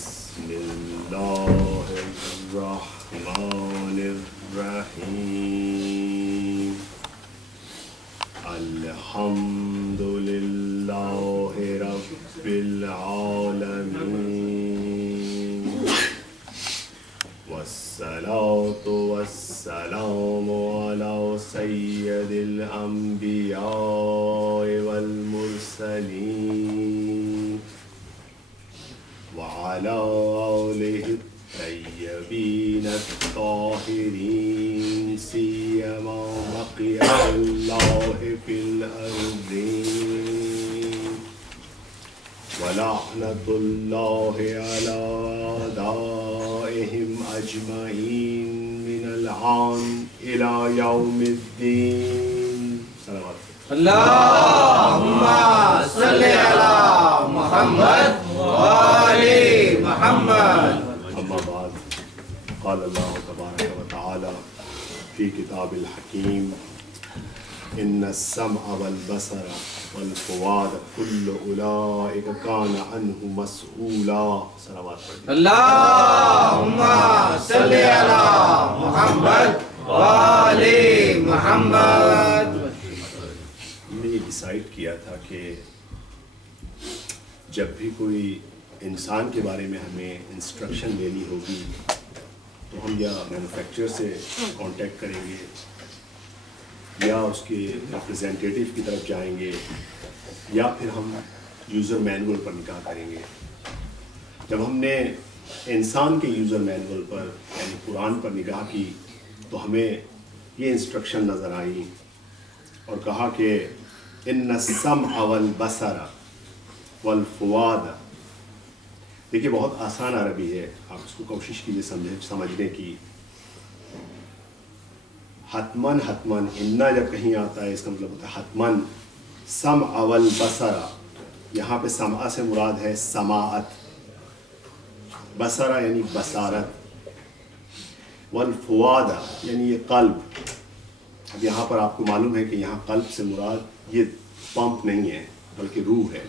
بسم اللہ الرحمن الرحیم الحمد للہ رب العالمین والصلاة والسلام علی سید الانبیاء والمرسلین وعلى آله الطيبين الطاهرين سيما بقية الله في الأرضين ولعنة الله على أعدائهم أجمعين من الآن إلى يوم الدين. صلوات اللهم صل على محمد وآل محمد. أما بعد قال الله تبارك وتعالى في كتاب الحكيم إن السمع والبصر والفؤاد كل أولئك كان عنه مسؤولا. صلوات اللهم صل على محمد وآل محمد. ہم نے یہ ڈیسائیڈ کیا تھا کہ جب بھی کوئی انسان کے بارے میں ہمیں انسٹرکشن لینی ہوگی تو ہم یا مینوفیکچرر سے کانٹیکٹ کریں گے یا اس کے ریپرزینٹیٹیو کی طرف جائیں گے یا پھر ہم یوزر مینول پر نگاہ کریں گے. جب ہم نے انسان کے یوزر مینول پر یعنی قرآن پر نگاہ کی تو ہمیں یہ انسٹرکشن نظر آئی اور کہا کہ ان السمع والبصر والفؤاد. دیکھیے بہت آسان عربی ہے، آپ اس کو کوشش کیجیے سمجھنے کی. حتمن حتمن انا جب کہیں آتا ہے اس کا مطلب ہوتا ہے حتمن. سمع والبصر، یہاں پہ سمع سے مراد ہے سماعت، بصر یعنی بصارت، والفؤاد یعنی یہ قلب. اب یہاں پر آپ کو معلوم ہے کہ یہاں قلب سے مراد یہ پمپ نہیں ہے بلکہ روح ہے.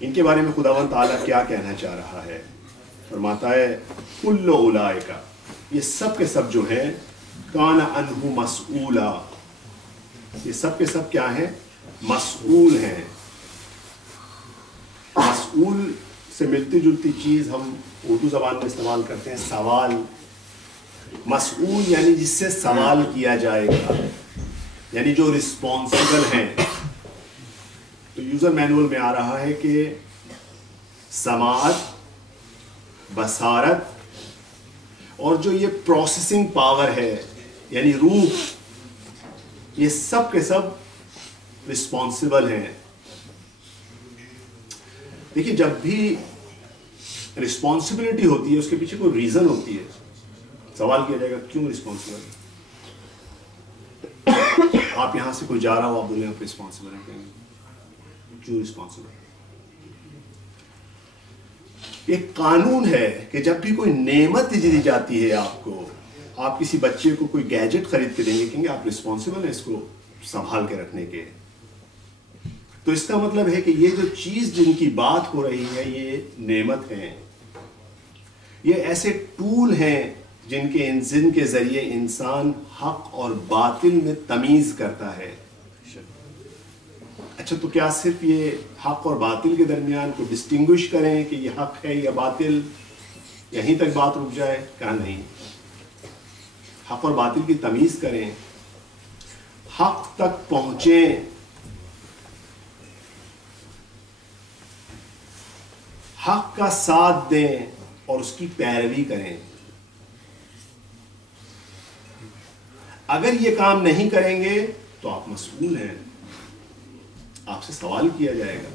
ان کے بارے میں خداوند تعالیٰ کیا کہنا چاہ رہا ہے؟ فرماتا ہے کل اولئک، یہ سب کے سب جو ہیں کان عنہ مسئولا، یہ سب کے سب کیا ہیں؟ مسئول ہیں. مسئول سے ملتی جلتی چیز ہم اردو زبان میں استعمال کرتے ہیں سوال. مسئول یعنی جس سے سوال کیا جائے گا، یعنی جو رسپانسبل ہیں. تو یوزر مینول میں آ رہا ہے کہ سماعت، بصارت اور جو یہ پروسیسنگ پاور ہے یعنی روح، یہ سب کے سب رسپانسبل ہیں. دیکھیے جب بھی رسپانسبلٹی ہوتی ہے اس کے پیچھے کوئی ریزن ہوتی ہے. سوال کیا جائے گا کیوں رسپانسبل؟ آپ یہاں سے کوئی جا رہا ہو، آپ بولیں آپ رسپانسبل ہیں، کہیں کیوں رسپانسبل؟ ایک قانون ہے کہ جب بھی کوئی نعمت دی جاتی ہے آپ کو، آپ کسی بچے کو کوئی گیجٹ خرید کے دیں گے، کہیں گے آپ رسپانسبل ہیں اس کو سنبھال کے رکھنے کے. تو اس کا مطلب ہے کہ یہ جو چیز جن کی بات ہو رہی ہے یہ نعمت ہیں، یہ ایسے ٹول ہیں جن کے ذریعے انسان حق اور باطل میں تمیز کرتا ہے. اچھا تو کیا صرف یہ حق اور باطل کے درمیان کو ڈسٹنگوش کریں کہ یہ حق ہے یا باطل، یہیں تک بات رک جائے؟ کہا نہیں، حق اور باطل کی تمیز کریں، حق تک پہنچیں. حق کا ساتھ دیں اور اس کی پیروی کریں. اگر یہ کام نہیں کریں گے تو آپ مسئول ہیں، آپ سے سوال کیا جائے گا.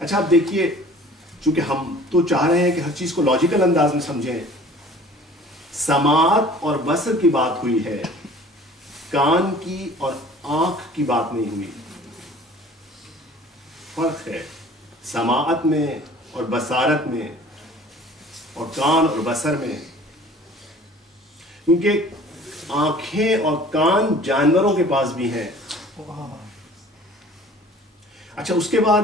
اچھا آپ دیکھیے، چونکہ ہم تو چاہ رہے ہیں کہ ہر چیز کو لاجیکل انداز میں سمجھیں. سماعت اور بصر کی بات ہوئی ہے، کان کی اور آنکھ کی بات نہیں ہوئی. فرق ہے سماعت میں اور بصارت میں اور کان اور بصر میں. کیونکہ آنکھیں اور کان جانوروں کے پاس بھی ہیں. اچھا اس کے بعد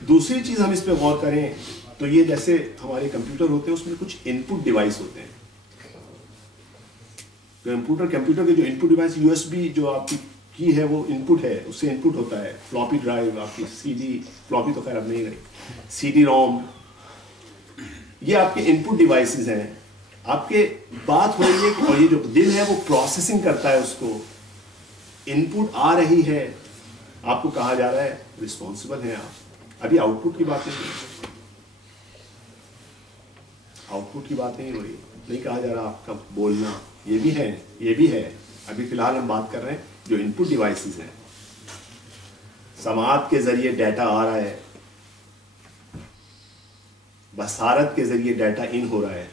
دوسری چیز ہم اس پہ غور کریں تو یہ جیسے ہمارے کمپیوٹر ہوتے ہیں اس میں کچھ ان پٹ ڈیوائس ہوتے ہیں. کمپیوٹر کے جو ان پٹ ڈیوائس یو ایس بی جو آپ کی ہے وہ ان پٹ ہے, اس سے ان پٹ ہوتا ہے. فلاپی ڈرائیو آپ کی, سی ڈی, فلاپی تو خیر اب نہیں رہی, سی ڈی روم, یہ آپ کے ان پٹ ڈیوائسز ہیں. آپ کے بات ہو رہی ہے کہ اور یہ جو دل ہے وہ پروسیسنگ کرتا ہے اس کو. ان پٹ آ رہی ہے, آپ کو کہا جا رہا ہے رسپانسبل ہیں آپ. ابھی آؤٹ پٹ کی بات نہیں, آؤٹ پٹ کی بات نہیں ہو رہی, نہیں کہا جا رہا آپ کا بولنا, یہ بھی ہے, یہ بھی ہے. ابھی فی الحال ہم بات کر رہے ہیں جو ان پٹ ڈیوائسز ہیں. سماعت کے ذریعے ڈیٹا آ رہا ہے, بصارت کے ذریعے ڈیٹا ان ہو رہا ہے,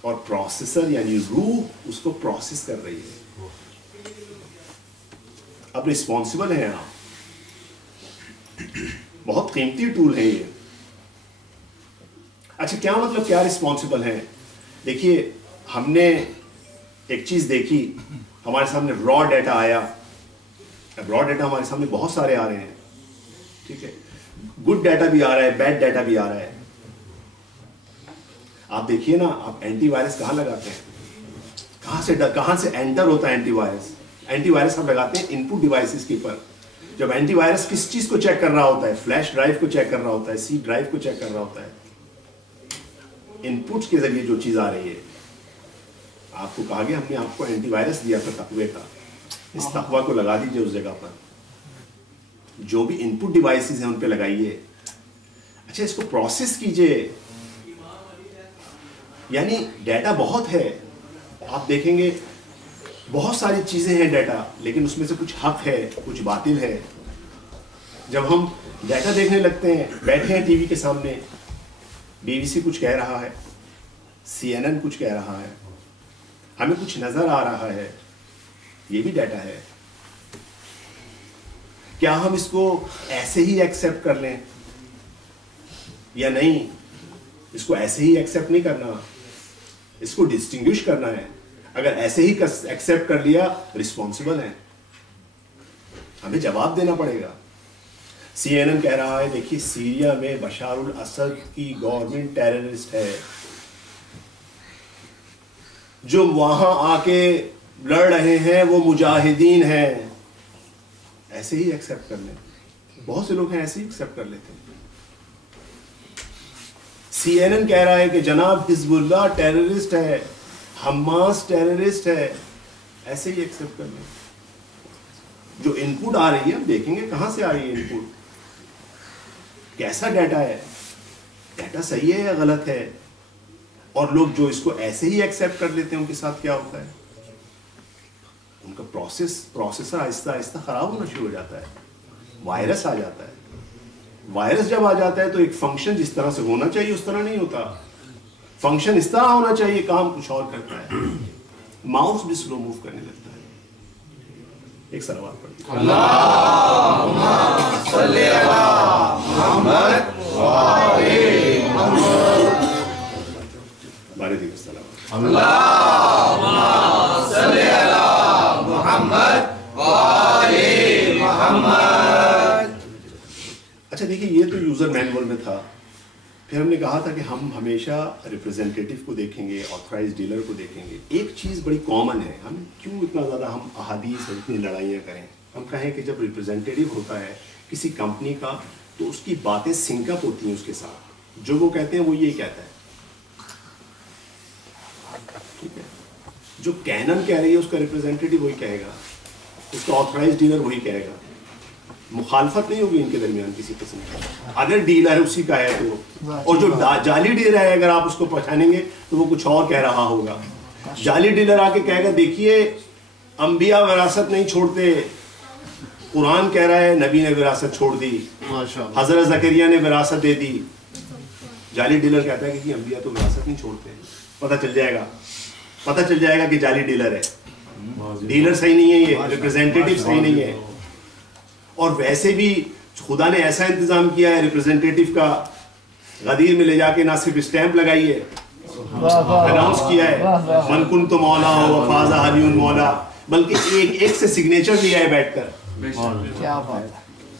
اور پروسیسر یعنی روح اس کو پروسیس کر رہی ہے. اب رسپانسبل ہیں آپ. بہت قیمتی ٹول ہے یہ. اچھا کیا مطلب, کیا رسپانسبل ہیں؟ دیکھیے ہم نے ایک چیز دیکھی, ہمارے سامنے را ڈیٹا آیا. اب را ڈیٹا ہمارے سامنے بہت سارے آ رہے ہیں, ٹھیک ہے, گڈ ڈیٹا بھی آ رہا ہے, بیڈ ڈیٹا بھی آ رہا ہے. آپ دیکھیے نا, آپ اینٹی وائرس کہاں لگاتے ہیں, کہاں سے انٹر ہوتا ہے اینٹی وائرس. اینٹی وائرس ہم لگاتے ہیں ان پٹ ڈیوائسز کے اوپر. جب اینٹی وائرس کس چیز کو چیک کر رہا ہوتا ہے, فلیش ڈرائیو کو چیک کر رہا ہوتا ہے, سی ڈرائیو کو چیک کر رہا ہوتا ہے. ان پٹس کے ذریعے جو چیز آ رہی ہے, آپ کو کہا گیا ہم نے آپ کو اینٹی وائرس دیا تھا تقوی کا, اس تقوی کو لگا دیجئے اس جگہ پر. جو بھی ان پٹ ڈیوائسز ہیں ان پہ لگائیے. اچھا اس کو پروسیس کیجئے. یعنی ڈیٹا بہت ہے, آپ دیکھیں گے بہت ساری چیزیں ہیں ڈیٹا, لیکن اس میں سے کچھ حق ہے, کچھ باطل ہے. جب ہم ڈیٹا دیکھنے لگتے ہیں, بیٹھے ہیں ٹی وی کے سامنے, بی بی سی کچھ کہہ رہا ہے, سی این این کچھ کہہ رہا ہے, ہمیں کچھ نظر آ رہا ہے, یہ بھی ڈیٹا ہے. کیا ہم اس کو ایسے ہی ایکسیپٹ کر لیں یا نہیں؟ اس کو ایسے ہی ایکسیپٹ نہیں کرنا, اس کو ڈسٹنگوش کرنا ہے. اگر ایسے ہی ایکسیپٹ کر لیا, رسپانسبل ہیں, ہمیں جواب دینا پڑے گا. سی این این کہہ رہا ہے دیکھیے سیریا میں بشار الاسد کی گورنمنٹ ٹیررسٹ ہے, جو وہاں آ کے لڑ رہے ہیں وہ مجاہدین ہیں. ایسے ہی ایکسیپٹ کر لیں. بہت سے لوگ ہیں ایسے ہی ایکسیپٹ کر لیتے ہیں. سی این این کہہ رہا ہے کہ جناب حزب اللہ ٹیررسٹ ہے, حماس ٹیررسٹ ہے, ایسے ہی ایکسیپٹ کر لیں. جو ان پٹ آ رہی ہے ہم دیکھیں گے کہاں سے آ رہی ہے ان پٹ, کیسا ڈیٹا ہے, ڈیٹا صحیح ہے یا غلط ہے. اور لوگ جو اس کو ایسے ہی ایکسیپٹ کر لیتے ہیں ان کے ساتھ کیا ہوتا ہے, ان کا پروسیسر آہستہ آہستہ خراب ہونا شروع ہو جاتا ہے. وائرس آ جاتا ہے. وائرس جب آ جاتا ہے تو ایک فنکشن جس طرح سے ہونا چاہیے اس طرح نہیں ہوتا. فنکشن اس طرح ہونا چاہیے, کام کچھ اور کرتا ہے. ماؤس بھی سلو موو کرنے لگتا ہے. ایک سلوات پڑھتے ہیں. اللہم صلی علی محمد و آل محمد. بارے دیگر سلام. اللہم صلی علی محمد و آل محمد. اچھا دیکھیے یہ تو یوزر مینول میں تھا. پھر ہم نے کہا تھا کہ ہم ہمیشہ ریپرزینٹیٹیو کو دیکھیں گے, آتھرائز ڈیلر کو دیکھیں گے. ایک چیز بڑی کامن ہے, ہم کیوں اتنا زیادہ ہم احادیث اور اتنی لڑائیاں کریں. ہم کہیں کہ جب ریپرزینٹیٹیو ہوتا ہے کسی کمپنی کا تو اس کی باتیں سنک اپ ہوتی ہیں اس کے ساتھ. جو وہ کہتے ہیں وہ یہی کہتا ہے, ٹھیک ہے. جو کینن کہہ رہی ہے اس کا ریپرزینٹیٹیو وہی کہے گا, اس کا آتھرائز ڈیلر وہی کہے گا. مخالفت نہیں ہوگی ان کے درمیان کسی قسم کی. اگر ڈیلر اسی کا ہے تو, اور جو جعلی ڈیلر ہے اگر آپ اس کو پہچانیں گے تو وہ کچھ اور کہہ رہا ہوگا. جعلی ڈیلر آ کے کہے گا دیکھیے انبیاء وراثت نہیں چھوڑتے, قرآن کہہ رہا ہے نبی نے وراثت چھوڑ دی, حضرت زکریا نے وراثت دے دی. جعلی ڈیلر کہتا ہے کہ انبیاء تو وراثت نہیں چھوڑتے. پتہ چل جائے گا کہ جعلی ڈیلر ہے. ڈیلر صحیح نہیں ہے, یہ ریپرزینٹیٹیو صحیح نہیں ہے. اور ویسے بھی خدا نے ایسا انتظام کیا ہے ریپرزینٹیٹیو کا, غدیر میں لے جا کے نہ صرف اسٹیمپ لگائی ہے, اناؤنس کیا ہے من کنت مولا و فاز علی مولا, بلکہ ایک سے سگنیچر لیا ہے بیٹھ کر.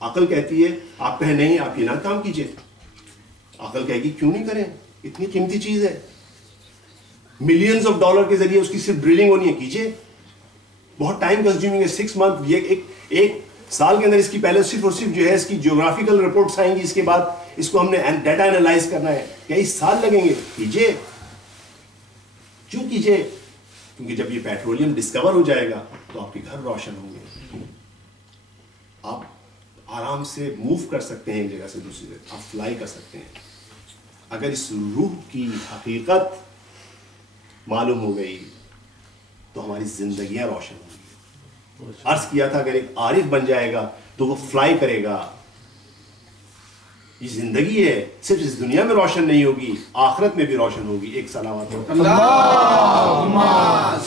عقل کہتی ہے آپ کہیں نہیں آپ یہ نہ کام کیجئے، عقل کہے گی کیوں نہیں کریں، اتنی قیمتی چیز ہے، ملینز آف ڈالر کے ذریعے اس کی صرف ڈرلنگ ہونی ہے، کیجئے، بہت ٹائم کنزیومنگ ہے، 6 منتھ، ایک سال کے اندر اس کی پہلے صرف اور صرف جو ہے اس کی جیوگرافیکل رپورٹس آئیں گی، اس کے بعد اس کو ہم نے ڈیٹا انالائز کرنا ہے، کئی سال لگیں گے، کیجئے، کیوں کیجئے؟ کیونکہ جب یہ پیٹرولیم ڈسکور ہو جائے گا تو آپ کے گھر روشن ہوں گے، آپ آرام سے موو کر سکتے ہیں ایک جگہ سے دوسری جگہ، آپ فلائی کر سکتے ہیں۔ اگر اس روح کی حقیقت معلوم ہو گئی تو ہماری زندگیاں روشن ہوں گی۔ عرض کیا تھا اگر ایک عارف بن جائے گا تو وہ فلائی کرے گا۔ یہ زندگی ہے، صرف اس دنیا میں روشن نہیں ہوگی، آخرت میں بھی روشن ہوگی۔ ایک صلوات ہو اللہم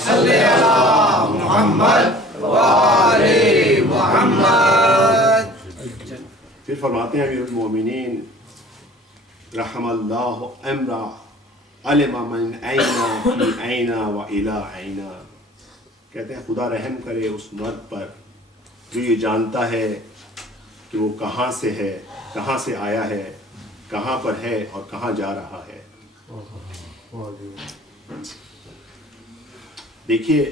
صلی علی محمد وآل محمد۔ پھر فرماتے ہیں امیر المومنین رحم اللہ امرا علم من اینا فی اینا و الی اینا، کہتے ہیں خدا رحم کرے اس مرد پر جو یہ جانتا ہے کہ وہ کہاں سے ہے، کہاں سے آیا ہے، کہاں پر ہے اور کہاں جا رہا ہے۔ دیکھیے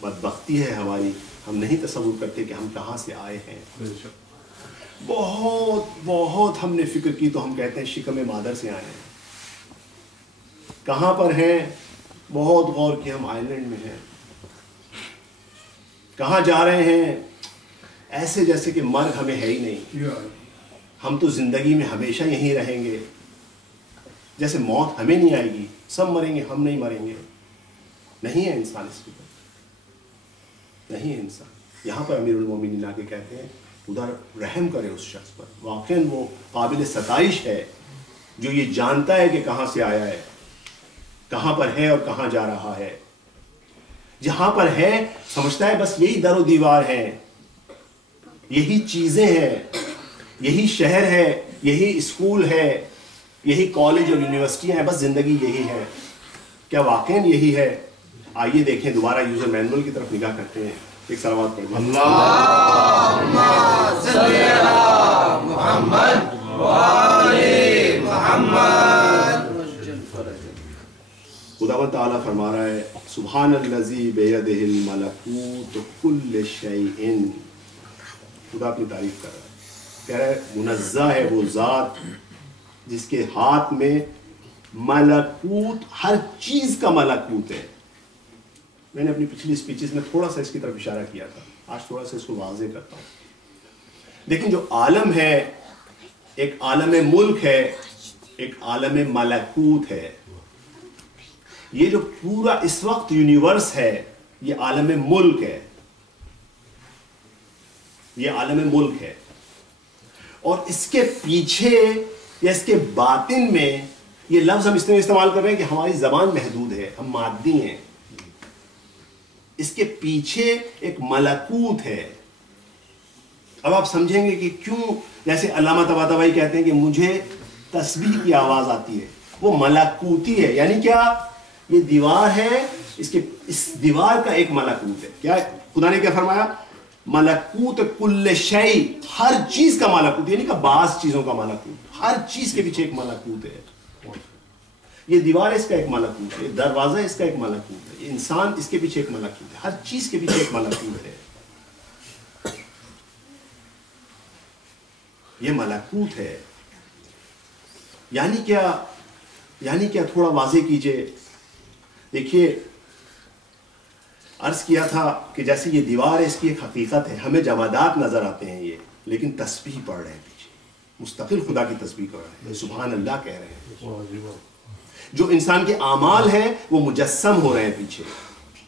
بدبختی ہے ہماری، ہم نہیں تصور کرتے کہ ہم کہاں سے آئے ہیں۔ بہت ہم نے فکر کی تو ہم کہتے ہیں شکم مادر سے آئے ہیں۔ کہاں پر ہیں؟ بہت غور کیا، ہم آئرلینڈ میں ہیں۔ کہاں جا رہے ہیں؟ ایسے جیسے کہ مرگ ہمیں ہے ہی نہیں، ہم تو زندگی میں ہمیشہ یہیں رہیں گے، جیسے موت ہمیں نہیں آئے گی، سب مریں گے ہم نہیں مریں گے۔ نہیں ہے انسان اس کی طرح، نہیں ہے انسان۔ یہاں پر امیر المومنین آ کے کہتے ہیں خدا رحم کرے اس شخص پر، واقعاً وہ قابل ستائش ہے جو یہ جانتا ہے کہ کہاں سے آیا ہے، کہاں پر ہے اور کہاں جا رہا ہے۔ جہاں پر ہے سمجھتا ہے بس یہی در و دیوار ہیں، یہی چیزیں ہیں، یہی شہر ہے، یہی اسکول ہے، یہی کالج اور یونیورسٹیاں ہیں، بس زندگی یہی ہے۔ کیا واقعاً یہی ہے؟ آئیے دیکھیں، دوبارہ یوزر مینول کی طرف نگاہ کرتے ہیں۔ ایک صلوات پڑھ دیں۔ اللہم صلی علی محمد وآل محمد۔ خداوند تعالیٰ فرما رہا ہے سبحان الذی بیدہ الملکوت کل شیء، خدا اپنی تعریف کر رہا ہے، کہہ رہا ہے منزہ ہے وہ ذات جس کے ہاتھ میں ملکوت، ہر چیز کا ملکوت ہے۔ میں نے اپنی پچھلی سپیچز میں تھوڑا سا اس کی طرف اشارہ کیا تھا، آج تھوڑا سا اس کو واضح کرتا ہوں۔ لیکن جو عالم ہے، ایک عالم ملک ہے، ایک عالم ملکوت ہے۔ یہ جو پورا اس وقت یونیورس ہے یہ عالم ملک ہے، یہ عالم ملک ہے، اور اس کے پیچھے یا اس کے باطن میں، یہ لفظ ہم اس طرح استعمال کر رہے ہیں کہ ہماری زبان محدود ہے، ہم مادی ہیں، اس کے پیچھے ایک ملکوت ہے۔ اب آپ سمجھیں گے کہ کیوں، جیسے علامہ طباطبائی کہتے ہیں کہ مجھے تسبیح کی آواز آتی ہے، وہ ملکوتی ہے، یعنی کیا؟ یہ دیوار ہے، اس دیوار کا ایک ملکوت ہے۔ کیا خدا نے کیا فرمایا؟ ملکوت کل شیء، ہر چیز کا ملکوت، یعنی کہ بعض چیزوں کا ملکوت، ہر چیز کے پیچھے ایک ملکوت ہے۔ یہ دیوار اس کا ایک ملکوت ہے، دروازہ اس کا ایک ملکوت ہے، یہ انسان اس کے پیچھے ایک ملکوت ہے، ہر چیز کے پیچھے ایک ملکوت ہے۔ یہ ملکوت ہے یعنی کیا؟ یعنی کیا؟ تھوڑا واضح کیجئے۔ دیکھیے عرض کیا تھا کہ جیسے یہ دیوار ہے، اس کی ایک حقیقت ہے، ہمیں جمادات نظر آتے ہیں یہ، لیکن تسبیح پڑھ رہے ہیں پیچھے، مستقل خدا کی تسبیح کر رہے ہیں، سبحان اللہ کہہ رہے ہیں۔ جو انسان کے اعمال ہیں وہ مجسم ہو رہے ہیں پیچھے،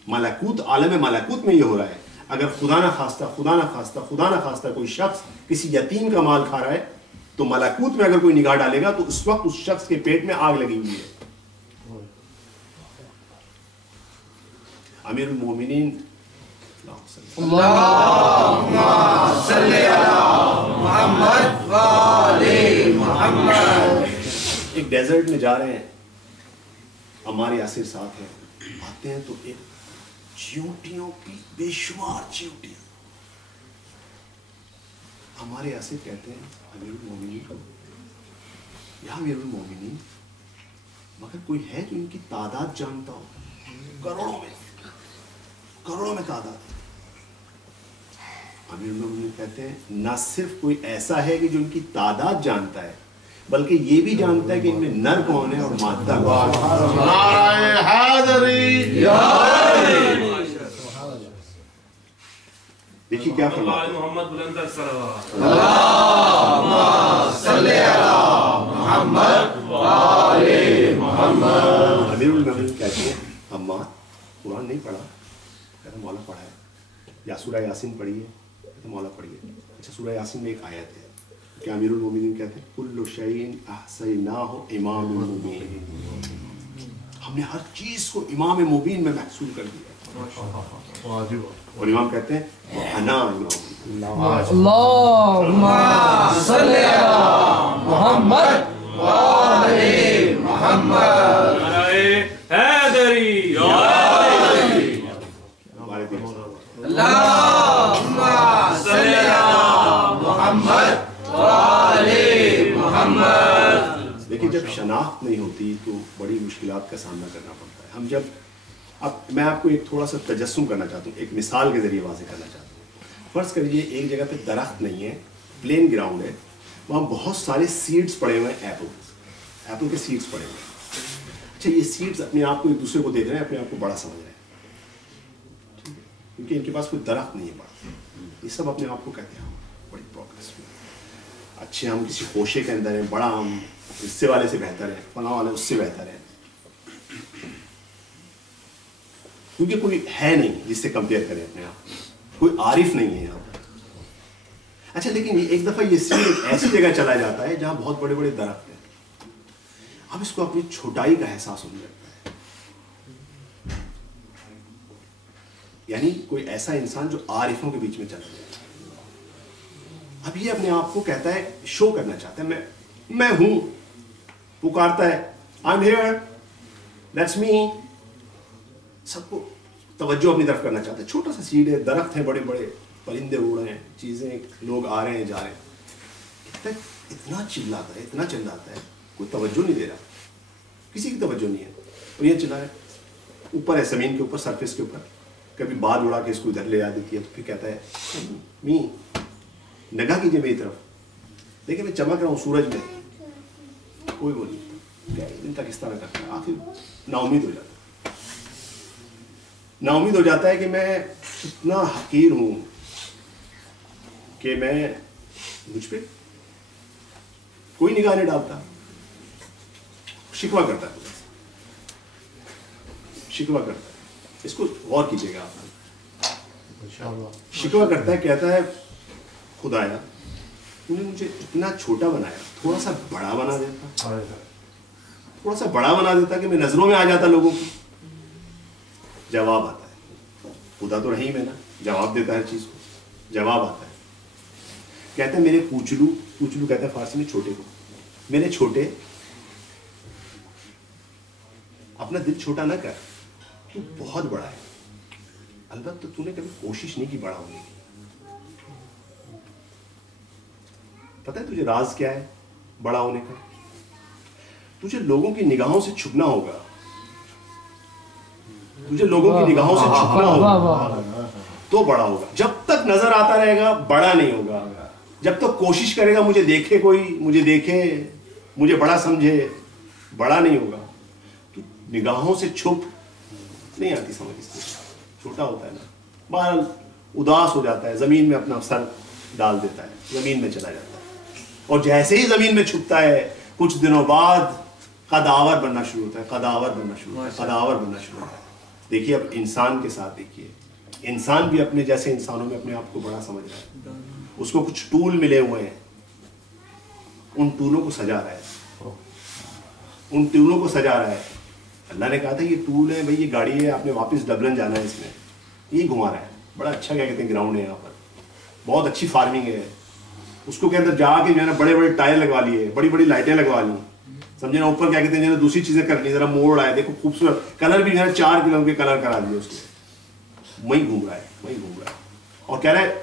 ملکوت، عالم ملکوت میں یہ ہو رہا ہے۔ اگر خدا نہ خواستہ کوئی شخص کسی یتیم کا مال کھا رہا ہے تو ملکوت میں اگر کوئی نگاہ ڈالے گا تو اس وقت اس شخص کے پیٹ میں آگ لگی ہوئی ہے۔ امیر المومنین اللہم صلی علی محمد وآل محمد۔ ایک ڈیزرٹ میں جا رہے ہیں، ہمارے یاسر ساتھ ہیں، آتے ہیں تو ایک چیونٹیوں کی بے شمار چیونٹیاں، ہمارے یہاں سے کہتے ہیں امیر المومنین کو، یا امیر المومنین، مگر کوئی ہے جو ان کی تعداد جانتا ہو؟ کروڑوں میں تعداد. امیر المومنین کہتے ہیں نہ صرف کوئی ایسا ہے کہ جو ان کی تعداد جانتا ہے، بلکہ یہ بھی جانتا ہے کہ ان میں نر کون ہے اور مادہ کون ہے. نعرہ حیدری دیکھیے کیا فرماتے ہیں. محمد بلندر صلوات اللہم صلی علی محمد وآل محمد. امیر المومنین کہتے ہیں اماں قرآن نہیں پڑھا؟ کہتے مولا پڑھا ہے. یا سورہ یاسین پڑھی ہے؟ کہتے مولا پڑھی ہے. اچھا سورہ یاسین میں ایک آیت ہے کہ امیر المومنین کہتے ہیں کل شیء احصیناہ امام مبین، ہم نے ہر چیز کو امام مبین میں محصول کر دیا. اور امام کہتے ہیں انا امام. اللہم صلی علی محمد وآل محمد. حیدری ہمارے دل سے اللہم صلی علی محمد وآل محمد. دیکھیں جب شناخت نہیں ہوتی تو بڑی مشکلات کا سامنا کرنا پڑتا ہے. ہم جب اب میں آپ کو ایک تھوڑا سا تجسم کرنا چاہتا ہوں، ایک مثال کے ذریعے واضح کرنا چاہتا ہوں. فرض کریے ایک جگہ پہ درخت نہیں ہے، پلین گراؤنڈ ہے، وہاں بہت سارے سیڈز پڑے ہوئے ہیں، ایپل کے سیڈز پڑے ہوئے ہیں. اچھا یہ سیڈز اپنے آپ کو ایک دوسرے کو دیکھ رہے ہیں، اپنے آپ کو بڑا سمجھ رہے ہیں، کیونکہ ان کے پاس کوئی درخت نہیں ہے بڑا. یہ سب اپنے آپ کو کہتے ہیں بڑی پروگرس میں، اچھے ہم کسی خوشے کے اندر ہیں، بڑا ہم اس سے والے سے بہتر ہے، فلاں والے اس سے بہتر ہے، کیونکہ کوئی ہے نہیں جس سے کمپیئر کریں اپنے آپ، کوئی عارف نہیں ہے یہاں. اچھا لیکن ایک دفعہ یہ سیڈ ایک ایسی جگہ چلا جاتا ہے جہاں بہت بڑے بڑے درخت ہیں. اب اس کو اپنی چھوٹائی کا احساس ہونے لگتا ہے. یعنی کوئی ایسا انسان جو عارفوں کے بیچ میں چلا جائے. اب یہ اپنے آپ کو کہتا ہے، شو کرنا چاہتا ہے میں ہوں، پکارتا ہے I'm here, that's me. سب کو توجہ اپنی طرف کرنا چاہتا ہے. چھوٹا سا سیڈ ہے، درخت ہیں بڑے بڑے، پرندے اڑ رہے ہیں، چیزیں، لوگ آ رہے ہیں جا رہے ہیں. اتنا چلاتا ہے، اتنا چلاتا ہے، کوئی توجہ نہیں دے رہا، کسی کی توجہ نہیں ہے. اور یہ چلا ہے اوپر ہے، زمین کے اوپر، سرفیس کے اوپر. کبھی بال اڑا کے اس کو ادھر لے آ دیتی ہے تو پھر کہتا ہے می نگاہ کیجیے میری طرف، دیکھیں میں چمک رہا ہوں سورج میں. کوئی وہ نہیں، دن تک اس طرح کرتا ہے. آخر نا امید ہو جاتا ہے، نا امید ہو جاتا ہے کہ میں اتنا حقیر ہوں کہ میں مجھ پہ کوئی نگاہ نہیں ڈالتا. شکوہ کرتا ہے، شکوہ کرتا ہے. اس کو غور کیجیے گا آپ. شکوہ کرتا ہے، کہتا ہے خدایا تو نے مجھے اتنا چھوٹا بنایا، تھوڑا سا بڑا بنا دیتا، تھوڑا سا بڑا بنا دیتا کہ میں نظروں میں آ جاتا لوگوں کی. جواب آتا ہے، خدا تو رحیم ہے نا، جواب دیتا ہے ہر چیز کو. جواب آتا ہے، کہتے ہیں میرے پوچھلو، پوچھلو کہتا ہے فارسی میں چھوٹے کو، میرے چھوٹے اپنا دل چھوٹا نہ کر، تو بہت بڑا ہے. البتہ تو نے کبھی کوشش نہیں کی بڑا ہونے کی. پتہ ہے تجھے راز کیا ہے بڑا ہونے کا؟ تجھے لوگوں کی نگاہوں سے چھپنا ہوگا، تجھے لوگوں کی نگاہوں سے چھپنا ہوگا تو بڑا ہوگا. جب تک نظر آتا رہے گا بڑا نہیں ہوگا. جب تک کوشش کرے گا مجھے دیکھے کوئی، مجھے دیکھے، مجھے بڑا سمجھے، بڑا نہیں ہوگا. تو نگاہوں سے چھپ نہیں آتی سمجھ، اس لیے چھوٹا ہوتا ہے نا. بہرحال اداس ہو جاتا ہے، زمین میں اپنا سر ڈال دیتا ہے، زمین میں چلا جاتا ہے. اور جیسے ہی زمین میں چھپتا ہے کچھ دنوں بعد قداور بننا شروع ہوتا ہے، قداور بننا شروع ہوتا ہے، قداور بننا شروع ہوتا ہے. دیکھیے اب انسان کے ساتھ دیکھیے، انسان بھی اپنے جیسے انسانوں میں اپنے آپ کو بڑا سمجھ رہا ہے. اس کو کچھ ٹول ملے ہوئے ہیں، ان ٹولوں کو سجا رہا ہے، ان ٹولوں کو سجا رہا ہے. اللہ نے کہا تھا یہ ٹول ہے بھائی، یہ گاڑی ہے، آپ نے واپس ڈبلن جانا ہے، اس میں یہ گھما رہا ہے. بڑا اچھا کیا کہتے ہیں گراؤنڈ ہے یہاں پر، بہت اچھی فارمنگ ہے. اس کو کے اندر جا کے جو ہے نا بڑے بڑے ٹائر لگوا لیے، بڑی بڑی لائٹیں لگوا لی، سمجھے نا. اوپر کیا کہتے ہیں دوسری چیزیں کر لی، ذرا موڑ آئے، دیکھو خوبصورت کلر بھی جو ہے 4 کلر کے کلر کرا دیے اس کے. وہیں گھوم رہا ہے، وہیں گھوم رہا ہے. اور کہہ رہا ہے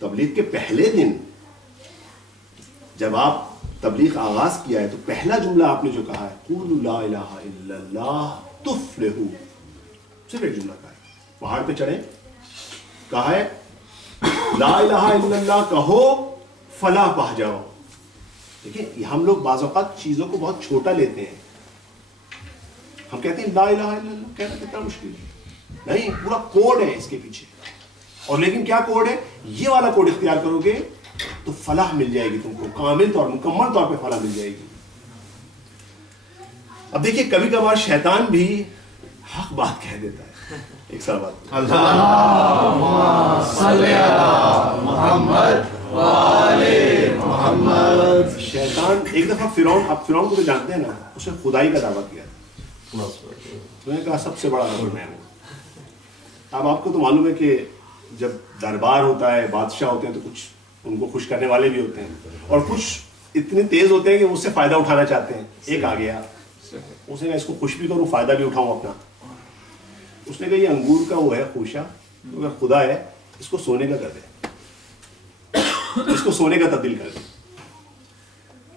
تبلیغ کے پہلے دن جب آپ تبلیغ آغاز کیا ہے تو پہلا جملہ آپ نے جو کہا ہے قولوا لا الہ الا اللہ تفلحوا، صرف ایک جملہ کہا ہے. پہاڑ پہ چڑھیں، کہا ہے لا الہ الا اللہ کہو فلاح پا جاؤ. دیکھیں ہم لوگ بعض اوقات چیزوں کو بہت چھوٹا لیتے ہیں. ہم کہتے ہیں لا الہ الا اللہ کہنا کتنا مشکل ہے، نہیں پورا کوڈ ہے اس کے پیچھے. اور لیکن کیا کوڈ ہے؟ یہ والا کوڈ اختیار کرو گے تو فلاح مل جائے گی، تم کو کامل طور مکمل طور پہ فلاح مل جائے گی. اب دیکھیے کبھی کبھار شیطان بھی حق بات کہہ دیتا ہے. ایک سال بات اللہم صلی علی محمد وآل محمد. شیطان ایک دفعہ فرعون، آپ فرعون کو تو جانتے ہیں نا، اس نے خدائی کا دعویٰ کیا. تو نے کہا سب سے بڑا رب میں ہوں. اب آپ کو تو معلوم ہے کہ جب دربار ہوتا ہے، بادشاہ ہوتے ہیں تو کچھ ان کو خوش کرنے والے بھی ہوتے ہیں اور کچھ اتنے تیز ہوتے ہیں کہ اس سے فائدہ اٹھانا چاہتے ہیں. ایک آ گیا، اس نے کہا اس کو خوش بھی کروں فائدہ بھی اٹھاؤں اپنا. اس نے کہا یہ انگور کا وہ ہے خوشہ، اگر خدا ہے اس کو سونے کا کر دے، اس کو سونے کا تبدیل کر دے.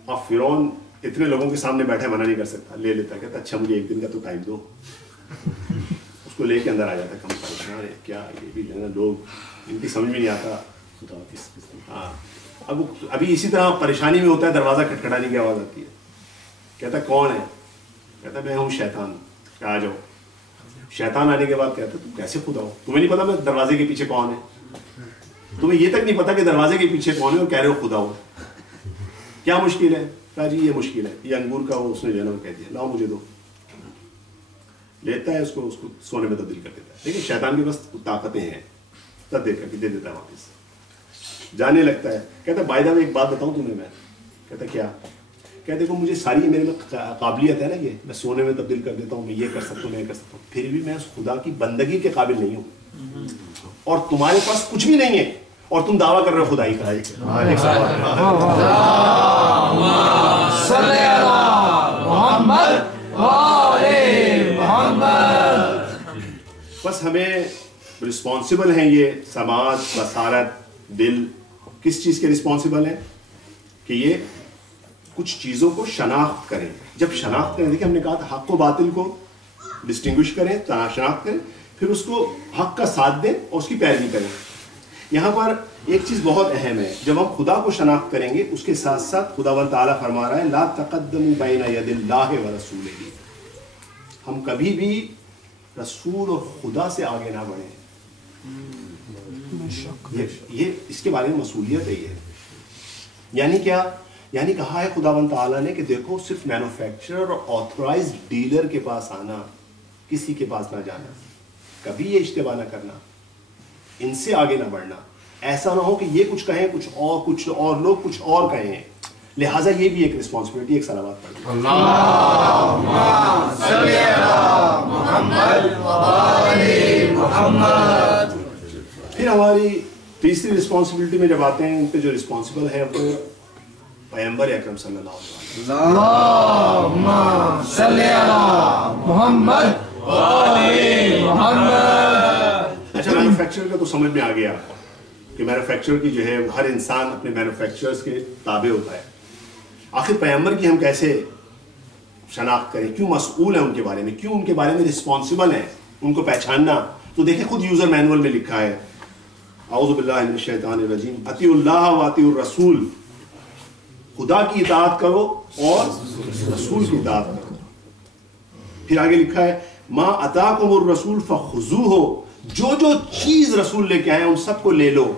اب فرعون اتنے لوگوں کے سامنے بیٹھے منع نہیں کر سکتا، لے لیتا، کہتا اچھا مجھے ایک دن کا تو ٹائم دو. اس کو لے کے اندر آ جاتا، کم پریشان ہے کیا یہ بھی جو ہے نا لوگ ان کی سمجھ میں نہیں آتا. ہاں اب ابھی اسی طرح پریشانی میں ہوتا ہے، دروازہ کھٹکھٹانے کی آواز آتی ہے. کہتا کون ہے؟ کہتا میں ہوں شیطان. آ جاؤ. شیطان آنے کے بعد کہتا تم کیسے خدا ہو؟ تمہیں نہیں پتا میں دروازے کے پیچھے کون ہے؟ تمہیں یہ تک نہیں پتا کہ دروازے کے پیچھے کون ہے اور کہہ رہے ہو خدا ہو؟ کیا مشکل ہے؟ کہا جی یہ مشکل ہے، یہ انگور کا وہ اس نے جو ہے نا کہہ دیا لاؤ مجھے دو. لیتا ہے اس کو سونے میں تبدیل کر دیتا ہے. لیکن شیطان کے پاس طاقتیں ہیں، تب دے کر کے دے دیتا ہے واپس. جانے لگتا ہے، کہتا بائی دا وے ایک بات بتاؤں تمہیں میں. کہتا کیا؟ کہتے دیکھو مجھے ساری میرے میں قابلیت ہے نا، یہ میں سونے میں تبدیل کر دیتا ہوں، میں یہ کر سکتا ہوں، میں کر سکتا ہوں، پھر بھی میں اس خدا کی بندگی کے قابل نہیں ہوں اور تمہارے پاس کچھ بھی نہیں ہے اور تم دعویٰ کر رہے ہو خدائی کا. صلی علی محمد وآل محمد. بس ہمیں رسپانسبل ہیں یہ سماج، بصارت، دل کس چیز کے رسپانسبل ہیں کہ یہ کچھ چیزوں کو شناخت کریں. جب شناخت کریں، دیکھیں ہم نے کہا تھا حق و باطل کو ڈسٹنگوش کریں، شناخت کریں، پھر اس کو حق کا ساتھ دیں اور اس کی پیروی کریں. یہاں پر ایک چیز بہت اہم ہے، جب ہم خدا کو شناخت کریں گے اس کے ساتھ ساتھ خداوند تعالیٰ فرما رہا ہے لا تقدموا بین ید اللہ ورسولہ. ہم کبھی بھی رسول اور خدا سے آگے نہ بڑھیں. یہ اس کے بارے میں مسئولیت ہے. یہ یعنی کیا؟ یعنی کہا ہے خداوند تعالیٰ نے کہ دیکھو صرف مینوفیکچرر اور آتھورائزڈ ڈیلر کے پاس آنا، کسی کے پاس نہ جانا، کبھی یہ اشتباہ نہ کرنا، ان سے آگے نہ بڑھنا. ایسا نہ ہو کہ یہ کچھ کہیں کچھ اور لوگ کچھ اور کہیں. لہٰذا یہ بھی ایک رسپانسبلٹی. ایک صلوات پڑھ دیں. اللہم صلی علی محمد وآل محمد. پھر ہماری تیسری رسپانسبلٹی میں جب آتے ہیں، ان پہ جو رسپانسبل ہے وہ پیغمبر اکرم صلی اللہ علیہ وسلم. اللہم صلی علی محمد وآل محمد. اچھا مینوفیکچر کا تو سمجھ میں آ گیا کہ مینوفیکچر کی جو ہے ہر انسان اپنے مینوفیکچررز کے تابع ہوتا ہے. آخر پیغمبر کی ہم کیسے شناخت کریں؟ کیوں مسئول ہیں ان کے بارے میں؟ کیوں ان کے بارے میں رسپانسبل ہیں ان کو پہچاننا؟ تو دیکھیں خود یوزر مینول میں لکھا ہے اعوذ باللہ من الشیطان الرجیم اطیعوا اللہ واطیعوا الرسول. خدا کی اطاعت کرو اور رسول کی اطاعت کرو. پھر آگے لکھا ہے ما اتاکم الرسول فخذوہ. جو چیز رسول لے کے آئے ان سب کو لے لو،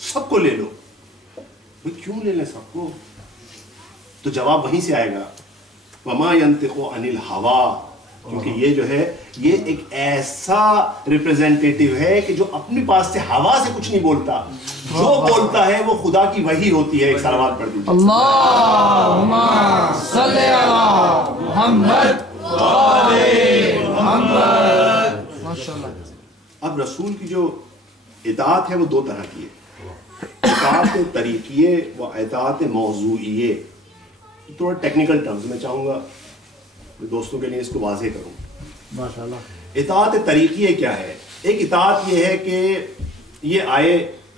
سب کو لے لو. کیوں لے لیں سب کو؟ تو جواب وہیں سے آئے گا وما ينطق عن الهوى. کیونکہ یہ جو ہے یہ ایک ایسا ریپریزنٹیٹیو ہے کہ جو اپنے پاس سے ہوا سے کچھ نہیں بولتا، جو بولتا ہے وہ خدا کی وحی ہوتی ہے. ایک صلوات پڑھ دیجیے. اللہم صلی علی محمد وآل محمد. اب رسول کی جو اطاعت ہے وہ دو طرح کی ہے، اطاعت طریقیے و اطاعت موضوعیے. تھوڑا ٹیکنیکل ٹرمز میں چاہوں گا دوستوں کے لیے اس کو واضح کروں. ماشاءاللہ. اطاعت طریقیے کیا ہے؟ ایک اطاعت یہ ہے کہ یہ آئے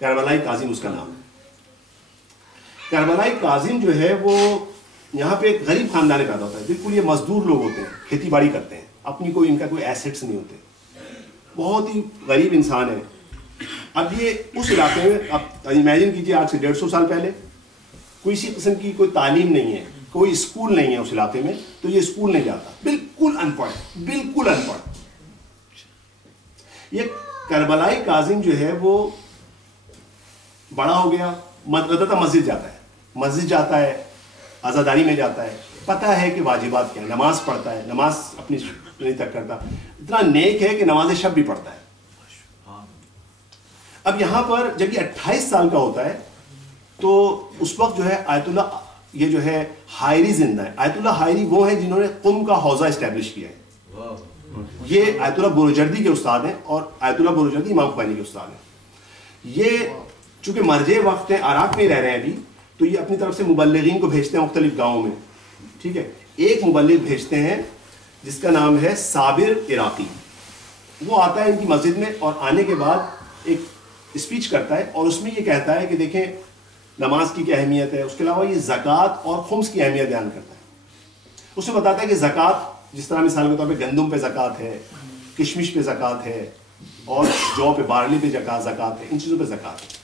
کربلائی کاظم اس کا نام ہے. کربلائی کاظم جو ہے وہ یہاں پہ ایک غریب خاندان میں پیدا ہوتا ہے. بالکل یہ مزدور لوگ ہوتے ہیں, کھیتی باڑی کرتے ہیں, اپنی کوئی ان کا کوئی ایسٹس نہیں ہوتے, بہت ہی غریب انسان ہے. اب یہ اس علاقے میں اب امیجن کیجیے آج سے 150 سال پہلے کوئی اسی قسم کی کوئی تعلیم نہیں ہے, کوئی اسکول نہیں ہے اس علاقے میں, تو یہ اسکول نہیں جاتا, بالکل ان پڑھ, بالکل ان پڑھ. یہ کربلائی کاظم جو ہے وہ بڑا ہو گیا, مسجد جاتا ہے, مسجد جاتا ہے, عزاداری میں جاتا ہے, پتہ ہے کہ واجبات کیا ہے, نماز پڑھتا ہے, نماز اپنی نہیں تک کرتا, اتنا نیک ہے کہ نماز شب بھی پڑھتا ہے. اب یہاں پر جب یہ 28 سال کا ہوتا ہے تو اس وقت جو ہے آیت اللہ یہ جو ہے حائری زندہ ہے. آیت اللہ حائری وہ ہیں جنہوں نے قم کا حوزہ اسٹیبلش کیا ہے. یہ آیت اللہ بروجردی کے استاد ہیں, اور آیت اللہ بروجردی امام خمینی کے استاد ہیں. یہ چونکہ مرجع وقت ہیں, عراق میں رہ رہے ہیں ابھی, تو یہ اپنی طرف سے مبلغین کو بھیجتے ہیں مختلف گاؤں میں. ٹھیک ہے, ایک مبلغ بھیجتے ہیں جس کا نام ہے صابر عراقی. وہ آتا ہے ان کی مسجد میں, اور آنے کے بعد ایک اسپیچ کرتا ہے, اور اس میں یہ کہتا ہے کہ دیکھیں نماز کی کیا اہمیت ہے. اس کے علاوہ یہ زکوٰۃ اور خمس کی اہمیت بیان کرتا ہے. اس میں بتاتا ہے کہ زکوٰۃ جس طرح مثال کے طور پہ گندم پہ زکوٰۃ ہے, کشمش پہ زکوٰۃ ہے, اور جو پہ بارلی پہ زکوٰۃ ہے, ان چیزوں پہ زکوٰۃ ہے.